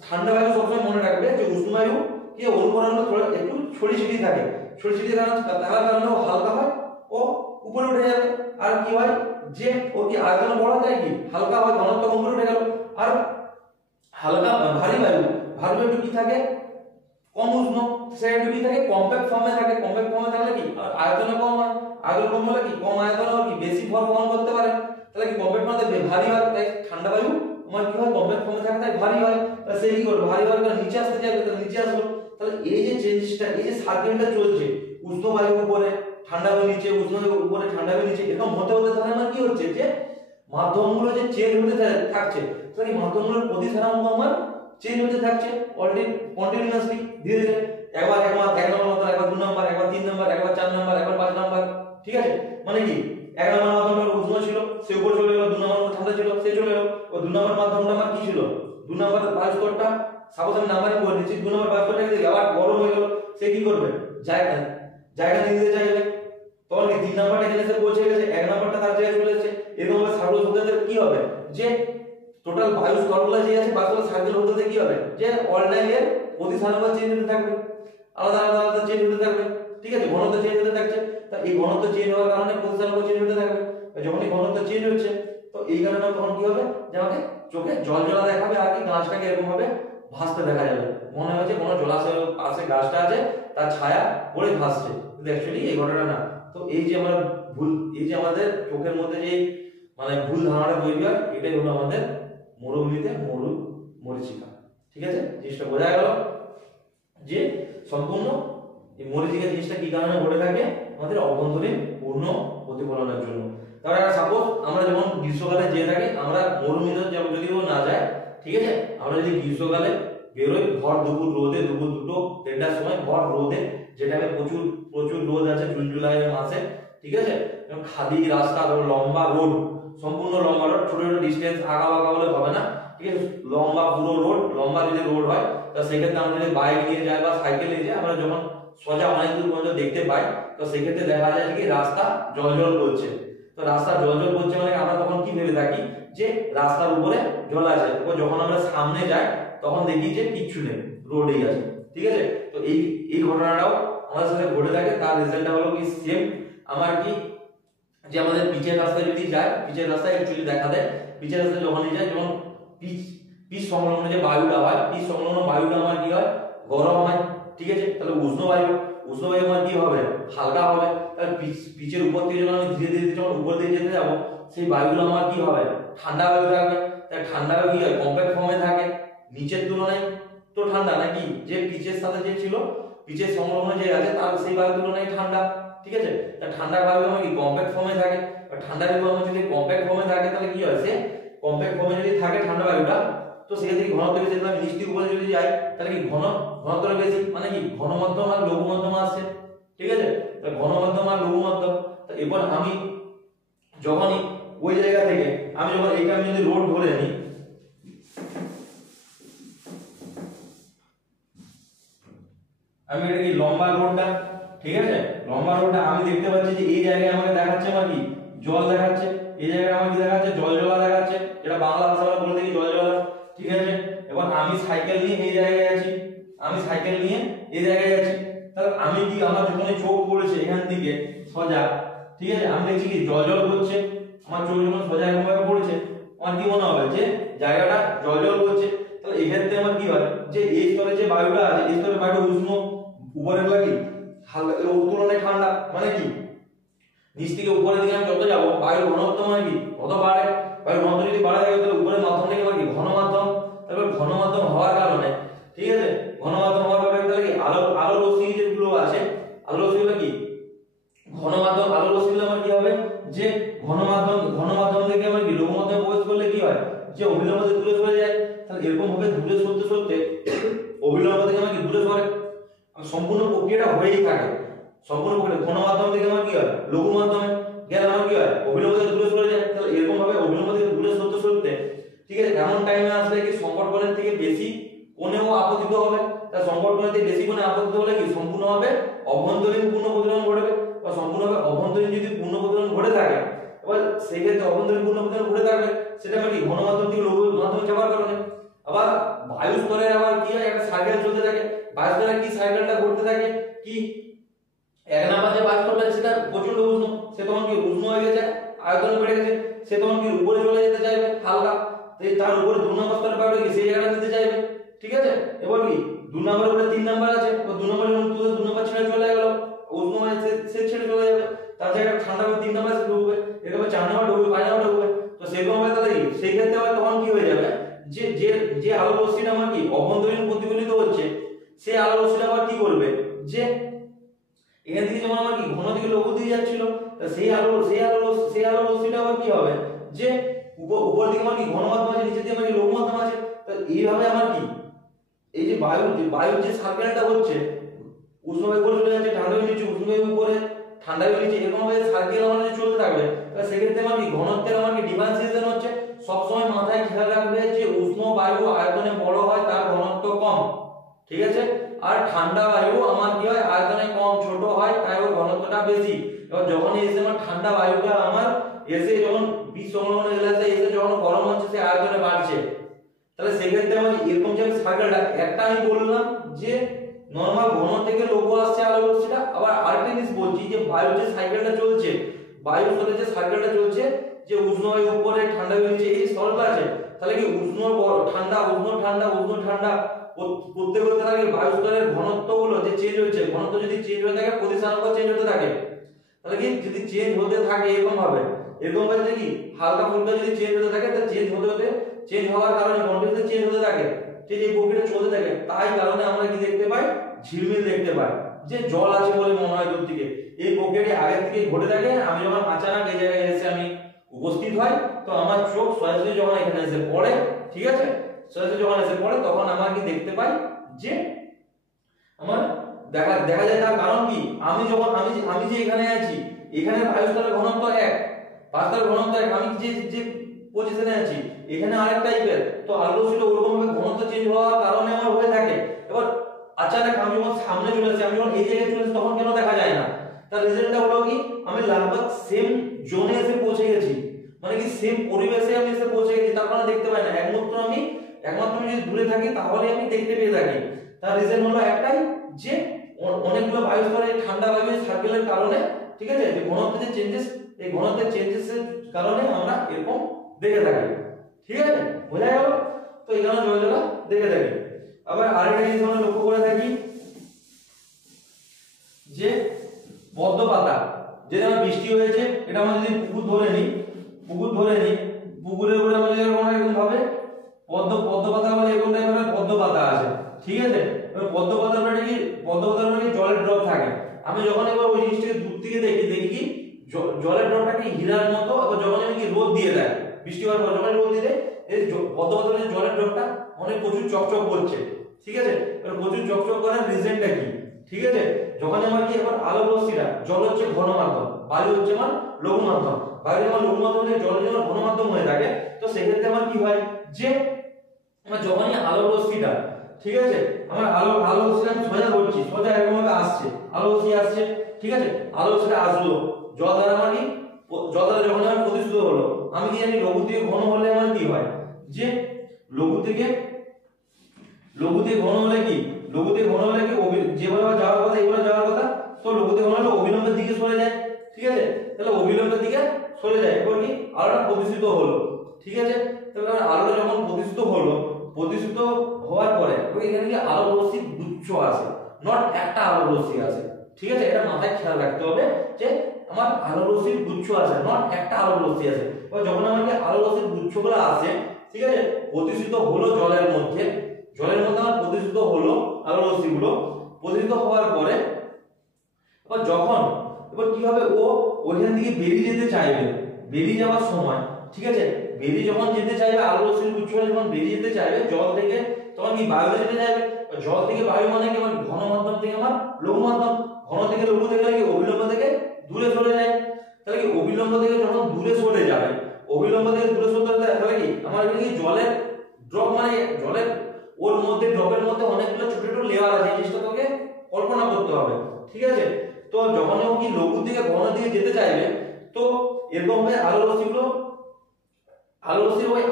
ঠান্ডা বায়ু সবসময় মনে রাখবে যে উষ্ণ বায়ু কি অনুকরণ করে একটু ছড়িয়ে ছিটিয়ে থাকে, ছড়িয়ে ছিটিয়ে থাকার কারণে ও হালকা হয়, ও উপরে উঠে যাবে। আর কি হয় যে ও কি আয়তন বড় যায়, কি হালকা হয়, ঘনত্ব কমে উঠে গেল। আর হালকা ভারী বায়ু, ভারী বায়ু কি থাকে, কম উষ্ণ, সেটা একটু কি থাকে, কম্প্যাক্ট ফর্মে থাকে। কম্প্যাক্ট ফর্মে থাকলে কি আয়তনে কম হয়, আয়তন কম হলে কি কম আয়তনে কি বেশি ভর বহন করতে পারে, তাহলে কি কম্প্যাক্ট ফর্মে ভারী হয়। তাই ঠান্ডা বায়ু আমার কি হয়, কম্প্যাক্ট ফর্মে থাকে তাই ভারী হয়। তাহলে সে কি করবে, ভারী হওয়ার কারণে নিচে আসতে যাবে, তাহলে নিচে আসলো। তাহলে এই যে চেঞ্জটা, এই যে সার্কেলটা চলছে, উষ্ণ বায়ু উপরে ঠান্ডা বায়ু নিচে, উষ্ণ বায়ু উপরে ঠান্ডা বায়ু নিচে, এরকম হতে হতে তাহলে আমার কি হচ্ছে যে মাধ্যমগুলো যে চেঞ্জ হতে থাকছে, তাহলে এই মাধ্যমগুলোর প্রতিসারাঙ্ক আমার চেঞ্জ হতে থাকছে কন্টিনিউয়াসলি, ধীরে ধীরে। একবার এক নম্বর মাত্রা, একবার 2 নম্বর, একবার 3 নম্বর, একবার 4 নম্বর, একবার 5 নম্বর, ঠিক আছে। মানে কি 1 নম্বর মাধ্যমটা উষ্ণ ছিল, সে উপরে চলে গেল, 2 নম্বর ঠান্ডা ছিল, সে চলে গেল। ও 2 নম্বর মাধ্যমটা আমার কি ছিল, 2 নম্বর বায়ু স্তরটা সাপোজ আমি নাম্বারিং করে দিচ্ছি, 2 নম্বর বায়ু স্তরটা যদি আবার গরম হয়ে গেল, সে কি করবে, জায়গা নিতে চাইবে, তখন কি 3 নম্বরটা এখানে এসে পৌঁছে গেছে, 1 নম্বরটা তার জায়গায় চলে এসেছে। এরকম ভাবে সার্কুলার হতে কি হবে, যে টোটাল বায়ু স্তরগুলো যে আছে বায়ু সার্কুলার হতে কি হবে, যে অল টাইম এর প্রতিসারাঙ্ক চেঞ্জ হতে থাকবে, আলাদা আলাদা আলাদা চেঞ্জ হতে থাকবে, ঠিক আছে। ঘনত্ব চেঞ্জ হতে থাকছে, তা এই ঘনত্ব চেঞ্জ হওয়ার কারণে প্রতিসারাঙ্ক চেঞ্জ হতে থাকবে। যখন এই ঘনত্ব চেঞ্জ হচ্ছে, তো এই কারণে তখন কি হবে, যে আমাকে চোখে জল জ্বলা দেখাবে, আর কি গাছটাকে এরকম ভাবে ভাসতে দেখা যাবে, মনে হয় যে কোনো জলাশয়ের পাশে গাছটা আছে, তার ছায়া পড়ে ভাসছে, কিন্তু অ্যাকচুয়ালি এই ঘটনা না। তো এই যে আমরা ভুল, এই যে আমাদের চোখের মধ্যে যে মানে ভুল ধারণাটা তৈরি হয়, এটাই হলো আমাদের মরুভূমিতে মরীচিকা, ঠিক আছে। জিনিসটা বোঝা গেল যে সম্পূর্ণ এই মরীচিকা জিনিসটা কি কারণে ঘটে থাকে, আমাদের অভ্যন্তরীণ পূর্ণ প্রতিফলনের জন্য। তাহলে সাপোজ আমরা যখন গ্রীষ্মকালে যেয়ে থাকি, আমরা মরুভূমিতে যদিও না যায়, ঠিক আছে, আমরা যদি গ্রীষ্মকালে বেরোই ভর দুপুর রোদে, দুপুর 2-3টার সময় ভর রোদে, যেটা প্রচুর প্রচুর রোদ আছে জুন জুলাই মাসে, ঠিক আছে, খাদি রাস্তা, লম্বা রোড, সম্পূর্ণ লম্বা রোড, ছোট ছোট ডিস্টেন্স আঁকা বাঁকা বলে হবে না, ঠিক আছে, লম্বা পুরো রোড, লম্বা যদি রোড হয়, তো সেক্ষেত্রে আমরা যদি বাইক নিয়ে যাই বা সাইকেল নিয়ে যাই, আমরা যখন সোজা অনেক দূর পর্যন্ত দেখতে পাই, তো সেক্ষেত্রে দেখা যায় কি রাস্তা জলজল করছে। তো রাস্তা জলজল করছে মানে আমরা তখন কি ভেবে থাকি যে রাস্তার উপরে জল আছে, তো যখন আমরা সামনে যাই তখন দেখি যে কিচ্ছু নেই, রোডই আছে, ঠিক আছে। তো এই ঘটনাটাও আমাদের সাথে ঘটে থাকে। তার রেজাল্টটা হলো কি সেম, আমার কি যে আমাদের পিচের রাস্তায় যদি যায়, পিচের রাস্তায় অ্যাকচুয়ালি দেখা দেয়, পিচের রাস্তায় যখনই যায়, যখন পিচ সংলগ্ন যে বায়ুটা হয়, পিচ সংলগ্ন বায়ুটা আমার কি হয়, গরম হয়, ঠিক আছে। তাহলে উষ্ণ বায়ু আমার কি হবে, হালকা হবে। তাহলে পিচের উপর থেকে যখন আমি ধীরে ধীরে যখন উপর দিকে যেতে যাবো, সেই বায়ুগুলো আমার কি হবে, ঠান্ডা বায়ু থাকবে। তাই ঠান্ডা বায়ু কি হয়, কম্প্যাক্ট ফর্মে থাকে, নিচের তুলনায় তো ঠান্ডা নাকি, যে পিচের সাথে যে ছিল, পিচের সংলগ্ন যে আছে তার সেই বায়ুর তুলনায় ঠান্ডা, ঠিক আছে। তা ঠান্ডা বায়ু আমার কি কম্প্যাক্ট ফর্মে থাকে, ঠান্ডা বায়ু আমার যদি কম্প্যাক্ট ফর্মে থাকে, তাহলে কি হয়, সে কম্প্যাক্ট ফর্মে যদি থাকে ঠান্ডা বায়ুটা, তো সেক্ষেত্রে ঘনত্ব বেশি। আমি মিষ্টির উপরে যদি যাই, তাহলে কি ঘনত্ব বেশি, মানে কি ঘন মধ্যম আর লঘু মধ্যম আসছে, ঠিক আছে। ঘন মধ্যম আর লঘু মধ্যম। এরপর আমি যখনই ওই জায়গা থেকে আমি যখন এটা আমি যদি রোড ধরে নিই, আমি এটা কি লম্বা রোডটা, ঠিক আছে, লম্বা রোডটা আমি দেখতে পাচ্ছি যে এই জায়গায় আমাকে দেখাচ্ছে আমার কি জল দেখাচ্ছে, এই জায়গায় আমার কি দেখাচ্ছে, জল জলা দেখাচ্ছে, যেটা বাংলা ভাষা আমরা বলে থাকি জল জলা, ঠিক আছে। এবার আমি সাইকেল নিয়ে এই জায়গায় আছি, আমি সাইকেল নিয়ে এই জায়গায় আছি, তাহলে আমি কি আমার যখন চোখ পড়েছে এখান থেকে সোজা, ঠিক আছে, আমি দেখছি কি জল জল করছে, আমার চোখ যখন সোজা এরকম ভাবে পড়েছে, আমার কি মনে হবে যে জায়গাটা জল জল করছে। তাহলে এই ক্ষেত্রে আমার কি হয়, যে এই স্তরে যে বায়ুটা আছে, এই স্তরে বায়ুটা উষ্ণ, উপরে লাগি হালকা তুলনায় ঠান্ডা, মানে কি নিচ থেকে উপরের দিকে আমি যত যাবো বায়ুর ঘনত্ব মানে কি কত বাড়ে, বায়ুর ঘনত্ব যদি বাড়ে থাকে তাহলে উপরের মাধ্যম থেকে মানে কি ঘন মাধ্যম, তারপর ঘন মাধ্যম হওয়ার কারণে, ঠিক আছে, ঘন মাধ্যম হওয়ার কারণে তাহলে কি আলো রশ্মি যেগুলো আছে, আলো রশ্মিগুলো কি ঘন মাধ্যম, আলো রশ্মিগুলো আমার কি হবে যে ঘন মাধ্যম থেকে আমার কি লঘু মাধ্যমে প্রবেশ করলে কি হয়, যে অভিলম্ব থেকে দূরে সরে যায়। তাহলে এরকম ভাবে দূরে সরতে সরতে অভিলম্ব থেকে আমার কি দূরে সরে, সম্পূর্ণ প্রক্রিয়াটা হয়েই থাকে। সম্পূর্ণ প্রক্রিয়া ঘন মাধ্যম থেকে আমার কি হয় লঘু মাধ্যমে গেলে আমার কি হয় অভিলম্ব থেকে দূরে সরে যায়। তাহলে এরকম ভাবে অভিলম্ব থেকে দূরে সরতে সরতে ঠিক আছে এমন টাইমে আসলে কি সংকট কোণের থেকে বেশি কোণেও আপতিত হবে। তা সংকট কোণের থেকে বেশি কোণে আপতিত হলে কি সম্পূর্ণভাবে অভ্যন্তরীণ পূর্ণ প্রতিফলন ঘটবে, বা সম্পূর্ণভাবে অভ্যন্তরীণ যদি পূর্ণ প্রতিফলন ঘটে থাকে, এবার সেই ক্ষেত্রে অভ্যন্তরীণ পূর্ণ প্রতিফলন ঘটে থাকবে সেটা মানে কি ঘন মাধ্যম থেকে লঘু মাধ্যমে যাওয়ার কারণে। আবার বায়ু স্তরে আবার কি হয় একটা সাইকেল চলতে থাকে, বায়ু স্তরে কি সাইকেলটা ঘটতে থাকে কি, এক নাম্বার যে বায়ু স্তরটা সেটা প্রচন্ড উষ্ণ, সে তখন কি উষ্ণ হয়ে গেছে, আয়তন বেড়ে গেছে, সে তখন কি উপরে চলে যেতে চাইবে হালকা, তার উপরে 2 নম্বর স্তরের বায়ুটা কি সেই জায়গাটা নিতে চাইবে। ঠিক আছে, এবার কি 2 নম্বরের উপরে 3 নম্বর আছে, তো 2 নম্বর যখন 2 নম্বর ছেড়ে চলে গেল উষ্ণ হয়ে সে ছেড়ে চলে যাবে, তার জায়গায় ঠান্ডা হবে 3 নম্বর এসে ঢুকবে, এরকম 4 নম্বর ঢুকবে, 5 নম্বর ঢুকবে। তো সেরকম হবে তাহলে কি সেই ক্ষেত্রে আবার তখন কি হয়ে যাবে, যে যে যে আলো রশ্মিটা আমার কি অভ্যন্তরীণ প্রতিফলিত হচ্ছে, সেই আলো রশ্মিটা আবার কি করবে, যে এখান থেকে যেমন আমার কি ঘন থেকে লঘু দিকে যাচ্ছিল, সেই আলো রশ্মিটা আবার কি হবে, যে উপর দিকে আমার কি ঘন মাধ্যম আছে, নিচে দিকে আমার কি লঘু মাধ্যম আছে। তো এইভাবে আমার কি এই যে বায়ুর যে সার্কেলটা হচ্ছে, উষ্ণ বায়ু উপরে চলে যাচ্ছে, ঠান্ডা বায়ু নিচে, উষ্ণ বায়ু উপরে, ঠান্ডা বায়ু নিচে, এরকম ভাবে সার্কেল আমাদের চলতে থাকবে। তাহলে সেক্ষেত্রে আমার কি ঘনত্বের আমার কি ডিফারেন্সিয়েশন হচ্ছে, সবসময় মাথায় খেয়াল রাখবে যে উষ্ণ বায়ু আয়তনে বড় হয় তার ঘনত্ব কম, ঠিক আছে, আর ঠান্ডা বায়ু আমার কি হয় আয়তনে কম ছোট হয় তাই ওর ঘনত্বটা বেশি। এবার যখন এসে আমার ঠান্ডা বায়ুটা আমার এসে যখন বিসংলগ্ন গ্লাসে এসে যখন গরম হচ্ছে সে আয়তনে বাড়ছে, তাহলে সেক্ষেত্রে আমার এরকম যে সার্কেলটা একটা আমি বললাম যে নরমাল ঘন থেকে লঘু আসছে আলো রশ্মিটা, আবার আরেকটা জিনিস বলছি যে বায়ুর যে সাইকেলটা চলছে, বায়ুর সাথে যে সাইকেলটা চলছে, যে উষ্ণ বায়ু উপরে ঠান্ডা বায়ু নিচে এই স্তরটা আছে, তাহলে কি উষ্ণ ঠান্ডা উষ্ণ ঠান্ডা উষ্ণ ঠান্ডা করতে করতে থাকে বায়ু স্তরের ঘনত্বগুলো যে চেঞ্জ হচ্ছে, ঘনত্ব যদি চেঞ্জ হতে থাকে প্রতিস্থানাঙ্ক চেঞ্জ হতে থাকে, তাহলে কি যদি চেঞ্জ হতে থাকে এরকম ভাবে যদি কি হালকা ফুলকা যদি চেঞ্জ হতে থাকে, তাহলে চেঞ্জ হওয়ার কারণে ঘনত্ব চেঞ্জ হতে থাকে, ঠিক এই প্রক্রিয়া চলতে থাকে, তাই কারণে আমরা কি দেখতে পাই ঝিলমিল দেখতে পাই, যে জল আছে বলে মনে হয় দূর থেকে। এই প্রক্রিয়াটি আগে থেকে ঘটে থাকে, আমি যখন আচানক এই জায়গায় এসে আমি উপস্থিত হয়, তো আমার চোখ সরাসরি যখন এখানে এসে পড়ে, ঠিক আছে, সরাসরি যখন এসে পড়ে তখন আমরা কি দেখতে পাই যে আমার দেখা যায়। তার কারণ কি, আমি যখন আমি যে এখানে আছি, এখানে বায়ু স্তরের ঘনত্ব 1, বায়ুর ঘনত্ব 1, আমি যে পজিশনে আছি এখানে আরেক টাইপের, তো আলো রশ্মিটা ওরকম ভাবে ঘনত্ব চেঞ্জ হওয়ার কারণে আমার হয়ে থাকে। এবার আচানক আমি যখন সামনে চলে আসি, আমি যখন এই জায়গায় চলে আসি তখন কেন দেখা যায় না, তার রিজনটা হলো কি আমি লাগভগ সেম জোনে এসে পৌঁছে গেছি, মানে কি সেম পরিবেশে আমি এসে পৌঁছে গেছি, তার কারণে দেখতে পাই না। একমাত্র আমি যদি দূরে থাকি তাহলে আমি দেখতে পেয়ে থাকি। তার রিজন হলো একটাই যে অনেকগুলো বায়ু স্তরে ঠান্ডা বায়ু সার্কেলের কারণে, ঠিক আছে, যে ঘনত্বের যে চেঞ্জেস, এই ঘনত্বের চেঞ্জেসের কারণে আমরা এরকম দেখে থাকি। ঠিক আছে, বোঝা গেল? তো এই কারণে জলজলা দেখে থাকি। আবার আরেকটা জিনিস আমরা লক্ষ্য করে থাকি যে পদ্ম পাতা, যেটা বৃষ্টি হয়েছে, এটা আমরা যদি পুকুর ধরে নিই, পুকুরের উপরে আমরা যদি এরকম ভাবে পদ্ম পাতা বলে, এরকম টাইপের পদ্ম পাতা আছে, ঠিক আছে। এবার পদ্ম পাতার মানে জলের ড্রপ থাকে। আমি যখন এবার ওই জিনিসটাকে দূর থেকে দেখি কি জলের ড্রপটাকে হীরার মতো, আবার যখন আমি কি রোদ দিয়ে দেয়, বৃষ্টি হওয়ার পর যখন রোদ দিয়ে দেয়, এই পদ্ম পাতার জলের ড্রপটা অনেক প্রচুর চকচক করছে, ঠিক আছে। এবার প্রচুর চকচক করার রিজনটা কি, ঠিক আছে, যখন আমার কি এবার আলো রশ্মিটা, জল হচ্ছে ঘন মাধ্যম, বায়ু হচ্ছে আমার লঘু মাধ্যম, বায়ু যখন লঘু মাধ্যম থেকে জল যখন ঘন মাধ্যম হয়ে থাকে, তো সেক্ষেত্রে আমার কি হয় যে আমার যখনই আলো রশ্মিটা, ঠিক আছে, আমার আলো রশ্মিটা আমি সোজা করছি, সোজা এরকম ভাবে আসছে, আলো রশ্মি আসছে, ঠিক আছে, আলো রশ্মিটা আসলো জল দ্বারা, মানে জল দ্বারা যখন আমার প্রতিষ্ঠিত হলো, আমি কি জানি লঘু থেকে ঘন হলে আমার কি হয়, যে লঘু থেকে ঘন হলে কি, যেভাবে যাওয়ার কথা এইভাবে যাওয়ার কথা, তো লঘু থেকে ঘন হলে অবিলম্বের দিকে সরে যায়, ঠিক আছে, তাহলে অবিলম্বের দিকে সরে যায়। এবার কি আলোটা প্রতিষ্ঠিত হলো, ঠিক আছে, তাহলে আলোটা যখন প্রতিষ্ঠিত হওয়ার পরে এখানে কি আলো রশ্মি গুচ্ছ আছে, নট একটা আলো রশ্মি আছে, ঠিক আছে, এটা মাথায় খেয়াল রাখতে হবে যে আমার আলো রশ্মির গুচ্ছ আছে, নট একটা আলো রশ্মি আছে। এবার যখন আমাকে আলো রশ্মির গুচ্ছগুলো আসে, ঠিক আছে, প্রতিষ্ঠিত হলো জলের মধ্যে আমার প্রতিষ্ঠিত হলো আলো রশ্মিগুলো, প্রতিষ্ঠিত হওয়ার পরে এবার কি হবে, ও ওইখান থেকে বেরিয়ে যেতে চাইবে, বেরিয়ে যাওয়ার সময়, ঠিক আছে, বেরিয়ে যখন যেতে চাইবে, আলোর রশ্মির উচ্চতা যখন বেরিয়ে যেতে চাইবে জল থেকে, তখন কি বায়ুতে যেতে চাইবে। জল থেকে বায়ু মানে কি, আমার ঘন মাধ্যম থেকে আমার লঘু মাধ্যম, ঘন থেকে লঘু থেকে কি অবিলম্ব থেকে দূরে সরে যায়। তাহলে কি অবিলম্ব থেকে যখন দূরে সরে যাবে, অবিলম্ব থেকে দূরে সরতে হবে, তাহলে কি আমার এখানে কি জলের ড্রপ, মানে জলের ওর মধ্যে ড্রপের মধ্যে অনেকগুলো ছোট ছোট লেয়ার আছে, এই জিনিসটা তোকে কল্পনা করতে হবে, ঠিক আছে। তো যখন ও কি লঘু থেকে ঘন দিকে যেতে চাইবে, তো এরকম ভাবে আলোর রশ্মিগুলো, আলোর রশ্মির ওই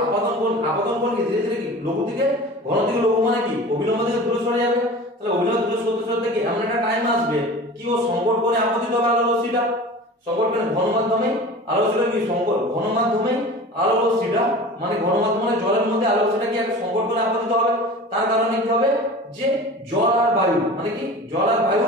আপাতন কোণ কি ধীরে ধীরে কি লঘু থেকে ঘন থেকে লঘু মানে কি অবিলম্ব থেকে দূরে সরে যাবে। তাহলে অবিলম্ব দূরে সরতে সরতে কি এমন একটা টাইম আসবে কি ও সংকট কোণে আপতিত হবে আলোর রশ্মিটা, সংকট কোণে ঘন মাধ্যমে আলো রশ্মিটা কি সংকট ঘন মাধ্যমে আলোর রশ্মিটা, মানে ঘন মাধ্যম মানে জলের মধ্যে আলোর রশ্মিটা কি একটা সংকট কোণে আপতিত হবে। তার কারণে কি হবে যে জল আর বায়ু, মানে কি জল আর বায়ু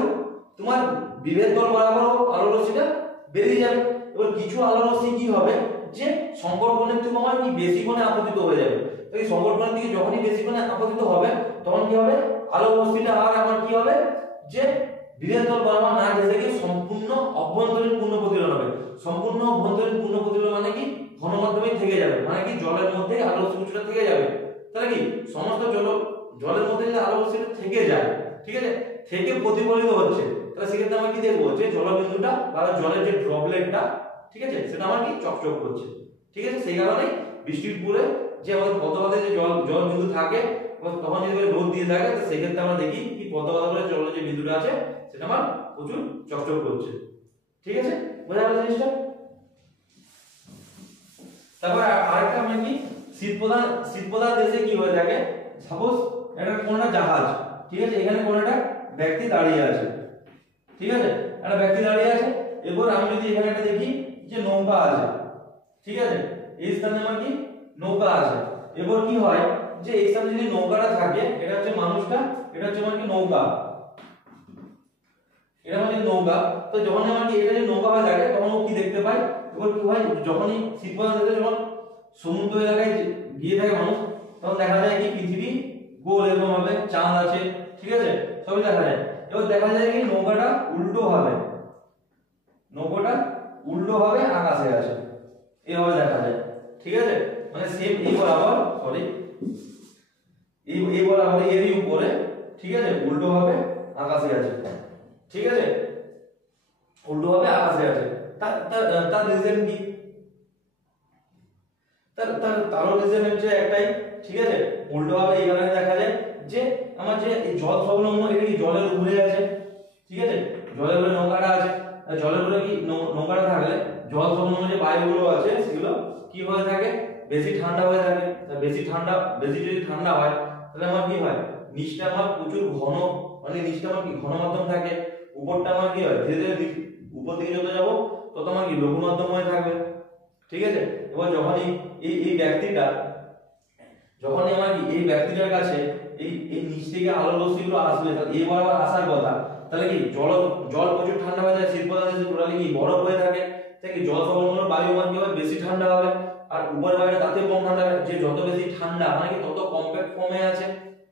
তোমার বিভেদ তল বরাবর আলোর রশ্মিটা বেরিয়ে যাবে। এবার কিছু আলোর রশ্মি কি হবে যে সংকট কোণের থেকে আমার কি বেশি কোণে আপতিত হয়ে যাবে। তো এই সংকট কোণের দিকে যখনই বেশি কোণে আপতিত হবে, তখন কি হবে আলোর রশ্মিটা আর আমার কি হবে যে বিভেদ তল বরাবর না ঘেঁষে গিয়ে সম্পূর্ণ অভ্যন্তরীণ পূর্ণ প্রতিফলন হবে। সম্পূর্ণ অভ্যন্তরীণ পূর্ণ প্রতিফলন মানে কি ঘন মাধ্যমে থেকে যাবে, মানে কি জলের মধ্যে আলোর রশ্মিটা থেকে যাবে। তাহলে কি সমস্ত জলের মধ্যে যে আলোর রশ্মিটা থেকে যায়, ঠিক আছে, থেকে প্রতিফলিত হচ্ছে, তাহলে সেক্ষেত্রে আমরা কি দেখবো যে জলবিন্দুটা বা জলের যে ড্রপলেটটা, ঠিক আছে, সেটা আমার কি চকচক করছে, ঠিক আছে। সেই কারণে বৃষ্টির পরে যে আমাদের পদ্মাতে যে জল বিন্দু থাকে, তখন যদি রোদ দিয়ে থাকে, তো সেই ক্ষেত্রে আমরা দেখি কি পদ্মা করে জলের যে বিন্দুটা আছে সেটা আমার প্রচুর চকচক করছে, ঠিক আছে, বোঝা গেল জিনিসটা। তারপর আরেকটা আমরা কি শীত প্রধান দেশে কি হয়ে থাকে, সাপোজ এটা কোন একটা জাহাজ, ঠিক আছে, এখানে কোন একটা ব্যক্তি দাঁড়িয়ে আছে, ঠিক আছে, একটা ব্যক্তি দাঁড়িয়ে আছে। এরপর আমি যদি এখানে একটা দেখি যে নৌকা আছে, ঠিক আছে, এই স্থানে আমার কি নৌকা আছে। এরপর কি হয় যে এই স্থানে যদি নৌকাটা থাকে, এটা হচ্ছে মানুষটা, এটা হচ্ছে আমার কি নৌকা, এটা হচ্ছে নৌকা। তো যখন আমার কি এটা যদি নৌকা হয়ে থাকে, তখন ও কি দেখতে পায়, এবার কি হয় যখনই শীতপ্রধান দেশে যখন সমুদ্র এলাকায় গিয়ে থাকে মানুষ, তখন দেখা যায় কি পৃথিবী গোল এরকম হবে, চাঁদ আছে, ঠিক আছে, সবই দেখা যায়। এবার দেখা যায় কি নৌকাটা উল্টো ভাবে আকাশে আছে, এইভাবে দেখা যায়, ঠিক আছে, মানে সেম এই বরাবর, সরি এই বরাবর এরই উপরে, ঠিক আছে, উল্টো ভাবে আকাশে আছে, ঠিক আছে, উল্টো ভাবে আকাশে আছে। তার রিজন কি, তার রিজন হচ্ছে একটাই, ঠিক আছে, উল্টো ভাবে এই কারণে দেখা যায় যে আমার যে জল সংলগ্ন, এটা কি জলের উপরে আছে, ঠিক আছে, জলের উপরে নৌকাটা আছে, জলের উপরে কি নৌকাটা থাকলে জল সংলগ্ন যে বায়ুগুলো আছে সেগুলো কি হয়ে থাকে, বেশি ঠান্ডা হয়ে থাকে। বেশি যদি ঠান্ডা হয়, তাহলে আমার কি হয় নিচটা আমার প্রচুর ঘন, মানে নিচটা আমার কি ঘন মাধ্যম থাকে, উপরটা আমার কি হয় ধীরে ধীরে উপর দিকে যত যাবো তত আমার কি লঘু মাধ্যম হয়ে থাকবে, ঠিক আছে। এবার যখনই এই ব্যক্তিটা, যখনই আমার কি এই ব্যক্তিটার কাছে এই নিচ থেকে আলোর রশ্মিগুলো আসবে, তাহলে এই বরাবর আসার কথা, তাহলে কি জল প্রচুর ঠান্ডা হয়ে যায়, শীতপ্রধান দেশে টোটালি কি বরফ হয়ে থাকে, তাই কি জল সংলগ্ন বায়ু মানে কি হবে বেশি ঠান্ডা হবে, আর উপরের বায়ুটা তাতে কম ঠান্ডা হবে। যে যত বেশি ঠান্ডা মানে কি তত কম্প্যাক্ট ফর্মে আছে,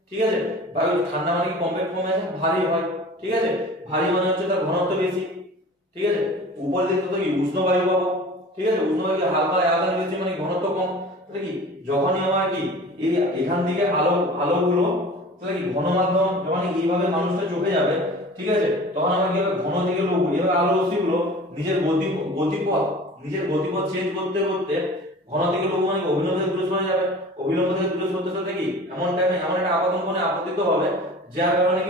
ঠিক আছে, বায়ু ঠান্ডা মানে কি কম্প্যাক্ট ফর্মে আছে, ভারী হয়, ঠিক আছে, ভারী মানে হচ্ছে তার ঘনত্ব বেশি, ঠিক আছে, উপর দিকে তো কি উষ্ণ বায়ু পাবো, ঠিক আছে, উষ্ণ বায়ু হালকা আয়তন বেশি মানে ঘনত্ব কম। তাহলে কি যখনই আমার কি এই এখান থেকে আলোগুলো, তাহলে কি ঘন মাধ্যম যখন এইভাবে মানুষটা চোখে যাবে, ঠিক আছে, তখন আমার কি হবে ঘন থেকে লঘু, এবার আলো রশ্মিগুলো নিজের গতিপথ চেঞ্জ করতে করতে ঘন থেকে লঘু মানে অভিলম্ব থেকে দূরে সরে যাবে, অভিলম্ব থেকে দূরে সরতে সরতে কি এমন টাইমে এমন একটা আপাতন কোণে আপতিত হবে, যার কারণে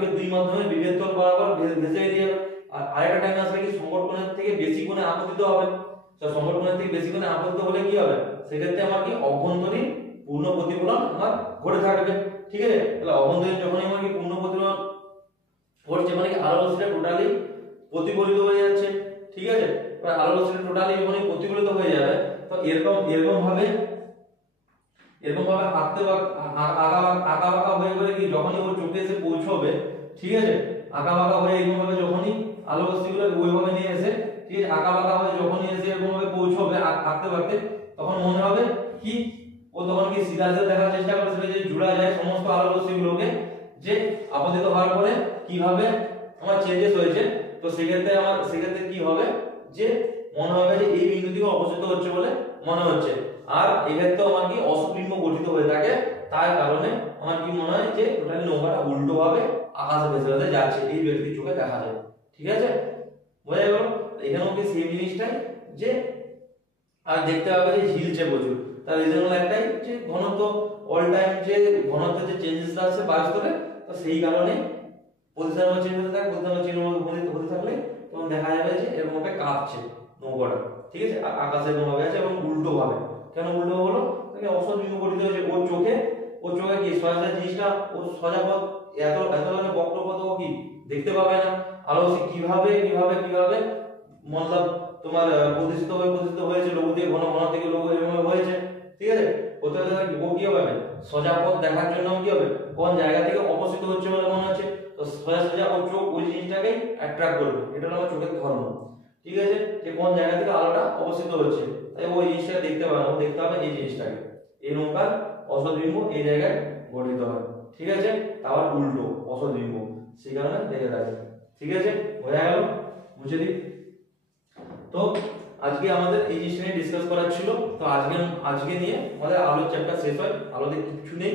কি দুই মাধ্যমে বিভেদ তল বরাবর ভেসে দিয়ে যাবে। আর আরেকটা টাইম আসবে কি সংকট কোণের থেকে বেশি কোণে আপতিত হবে। তো সংকট কোণের থেকে বেশি কোণে আপতিত হলে কি হবে, সেক্ষেত্রে আমার কি অভ্যন্তরীণ পূর্ণ প্রতিফলন আমার ঘটে থাকবে, ঠিক আছে। তাহলে অভ্যন্তরীণ যখনই আমার কি পূর্ণ প্রতিফলন ঘটছে, মানে কি আলো রশ্মিটা টোটালি প্রতিফলিত হয়ে যাচ্ছে, ঠিক আছে। এবার আলো রশ্মিটা টোটালি যখনই প্রতিফলিত হয়ে যাবে, তো এরকম ভাবে আঁকা বাঁকা হয়ে গেলে কি যখনই ওর চোখে এসে পৌঁছবে, ঠিক আছে, আঁকা বাঁকা হয়ে এরকম ভাবে যখনই আলো রশ্মিগুলো ওইভাবে নিয়ে এসে, ঠিক আছে, আঁকা বাঁকা হয়ে যখনই এসে এরকম ভাবে পৌঁছবে আঁকতে তখন মনে হবে কি ও তখন কি সিধা দেখার চেষ্টা করছে যে জোড়া যায় সমস্ত আলো রশ্মিগুলোকে, যে আপতিত হওয়ার পরে কিভাবে আমার চেঞ্জেস হয়েছে তো সেক্ষেত্রে কি হবে যে মনে হবে যে এই বিন্দু থেকে অপসৃত হচ্ছে বলে মনে হচ্ছে। আর এক্ষেত্রে আমার কি অসবিম্ব গঠিত হয়ে থাকে, তার কারণে আমার কি মনে হয় যে টোটালি নৌকাটা উল্টো ভাবে আকাশে ভেসে ভেসে যাচ্ছে, এই ব্যক্তির চোখে দেখা যায়। ঠিক আছে, বোঝা গেল? এখানেও কি সেম জিনিসটাই যে আর দেখতে পাবে যে হিলছে প্রচুর, তার রিজন হলো একটাই যে ঘনত্ব অল টাইম যে ঘনত্বের যে চেঞ্জেস আসছে বায়ুস্তরে, তো সেই কারণে পজিশন চেঞ্জ হতে থাকে, পজিশন চেঞ্জ হতে থাকলে তখন দেখা যাবে যে এরকম ভাবে কাঁপছে নৌকাটা। ঠিক আছে, আকাশে এরকম ভাবে আছে এবং উল্টো ভাবে। কেন উল্টো হলো? তাকে অসৎবিম্ব গঠিত হয়েছে ওর চোখে কি সোজা জিনিসটা, ও সোজা পথ এত ধরনের বক্রপথ ও কি দেখতে পাবে না। আলো সে কিভাবে মতলব তোমার প্রতিষ্ঠিত হয়েছে লঘু দিয়ে ঘন, ঘন থেকে লঘু এভাবে হয়েছে। ঠিক আছে, ও কি হবে সোজা পথ দেখার জন্য কি হবে কোন জায়গা থেকে অপসৃত হচ্ছে বলে মনে হচ্ছে, তো সোজা ওর চোখ ওই জিনিসটাকে অ্যাট্রাক্ট করবে। এটা হলো আমার চোখের ধর্ম। ঠিক আছে, যে কোন জায়গা থেকে আলোটা অপসৃত হচ্ছে, তাই ওই জিনিসটা দেখতে পাবে না, দেখতে হবে এই জিনিসটাকে। এই নৌকার অসৎবিম্ব এই জায়গায় গঠিত হয়। ঠিক আছে, তার উল্টো অসৎবিম্ব, সেই কারণে দেখে থাকে। ঠিক আছে, বোঝা গেল? বুঝে দিই। তো আজকে আমাদের এই জিনিসটা নিয়ে ডিসকাস করার ছিল। তো আজকে নিয়ে আমাদের আলোর চ্যাপ্টার শেষ হয়। আলোতে কিছু নেই,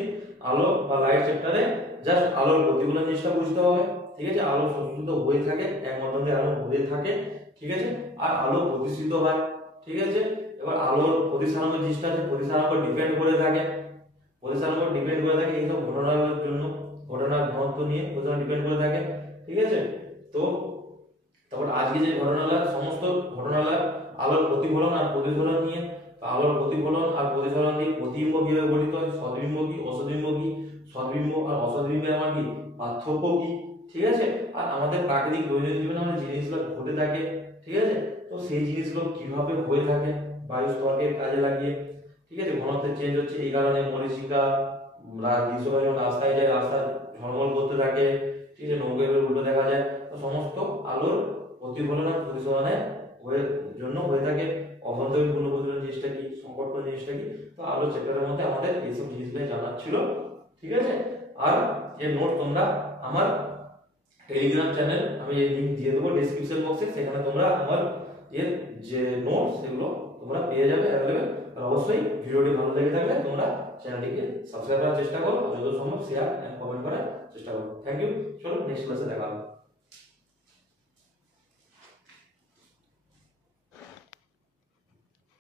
আলো বা লাইট চ্যাপ্টারে জাস্ট আলোর প্রতিফলন জিনিসটা বুঝতে হবে। ঠিক আছে, আলো সংশ্লিষ্ট হয়ে থাকে, এক মাধ্যমে আলো ঘুরে থাকে। ঠিক আছে, আর আলো প্রতিষ্ঠিত হয়। ঠিক আছে, এবার আলোর প্রতিসারাঙ্ক জিনিসটা আছে, প্রতিসারাঙ্ক ডিপেন্ড করে থাকে, এইসব ঘটনার জন্য, ঘটনার ঘনত্ব নিয়ে প্রতিসারাঙ্ক ডিপেন্ড করে থাকে। ঠিক আছে, তো তারপর আজকে যে ঘটনাগুলো, সমস্ত ঘটনাগুলো আলোর প্রতিফলন আর প্রতিফলন নিয়ে। আলোর প্রতিফলন আর প্রতিফলন দিয়ে প্রতিবিম্ব কিভাবে গঠিত হয়, সদ্বিম্ব কি অসদ্বিম্ব কি, সদ্বিম্ব আর অসদ্বিম্বের আমার কি পার্থক্য কি। ঠিক আছে, আর আমাদের প্রাকৃতিক দৈনন্দিন জীবনে আমাদের জিনিসগুলো ঘটে থাকে। ঠিক আছে, তো সেই জিনিসগুলো কিভাবে হয়ে থাকে বায়ু স্তরকে কাজে লাগিয়ে। ঠিক আছে, ঘনত্বের চেঞ্জ হচ্ছে, এই কারণে মরীচিকা গ্রীষ্মকালে রাস্তায় যায়, রাস্তা ঝলমল করতে থাকে। ঠিক আছে, নৌকা উল্টো দেখা যায়। তো সমস্ত আলোর প্রতিফলন আর প্রতিফলনের জন্য হয়ে থাকে। অভ্যন্তরীণ পূর্ণ প্রতিফলন জিনিসটা কি, সংকটপূর্ণ জিনিসটা কি। তো আলো চ্যাপ্টারের মধ্যে আমাদের এইসব জিনিসগুলো জানার ছিল। ঠিক আছে, আর এর নোট তোমরা আমার টেলিগ্রাম চ্যানেল, আমি এই লিংক দিয়ে দেবো ডেসক্রিপশন বক্সে, সেখানে তোমরা আমার এর যে নোট সেগুলো তোমরা পেয়ে যাবে অ্যাভেলেবেল। আর অবশ্যই ভিডিওটি ভালো লেগে থাকলে তোমরা চ্যানেলটিকে সাবস্ক্রাইব করার চেষ্টা করো, যত সম্ভব শেয়ার এন্ড কমেন্ট করার চেষ্টা করো। থ্যাংক ইউ, চলো নেক্সট ক্লাসে দেখা হবে।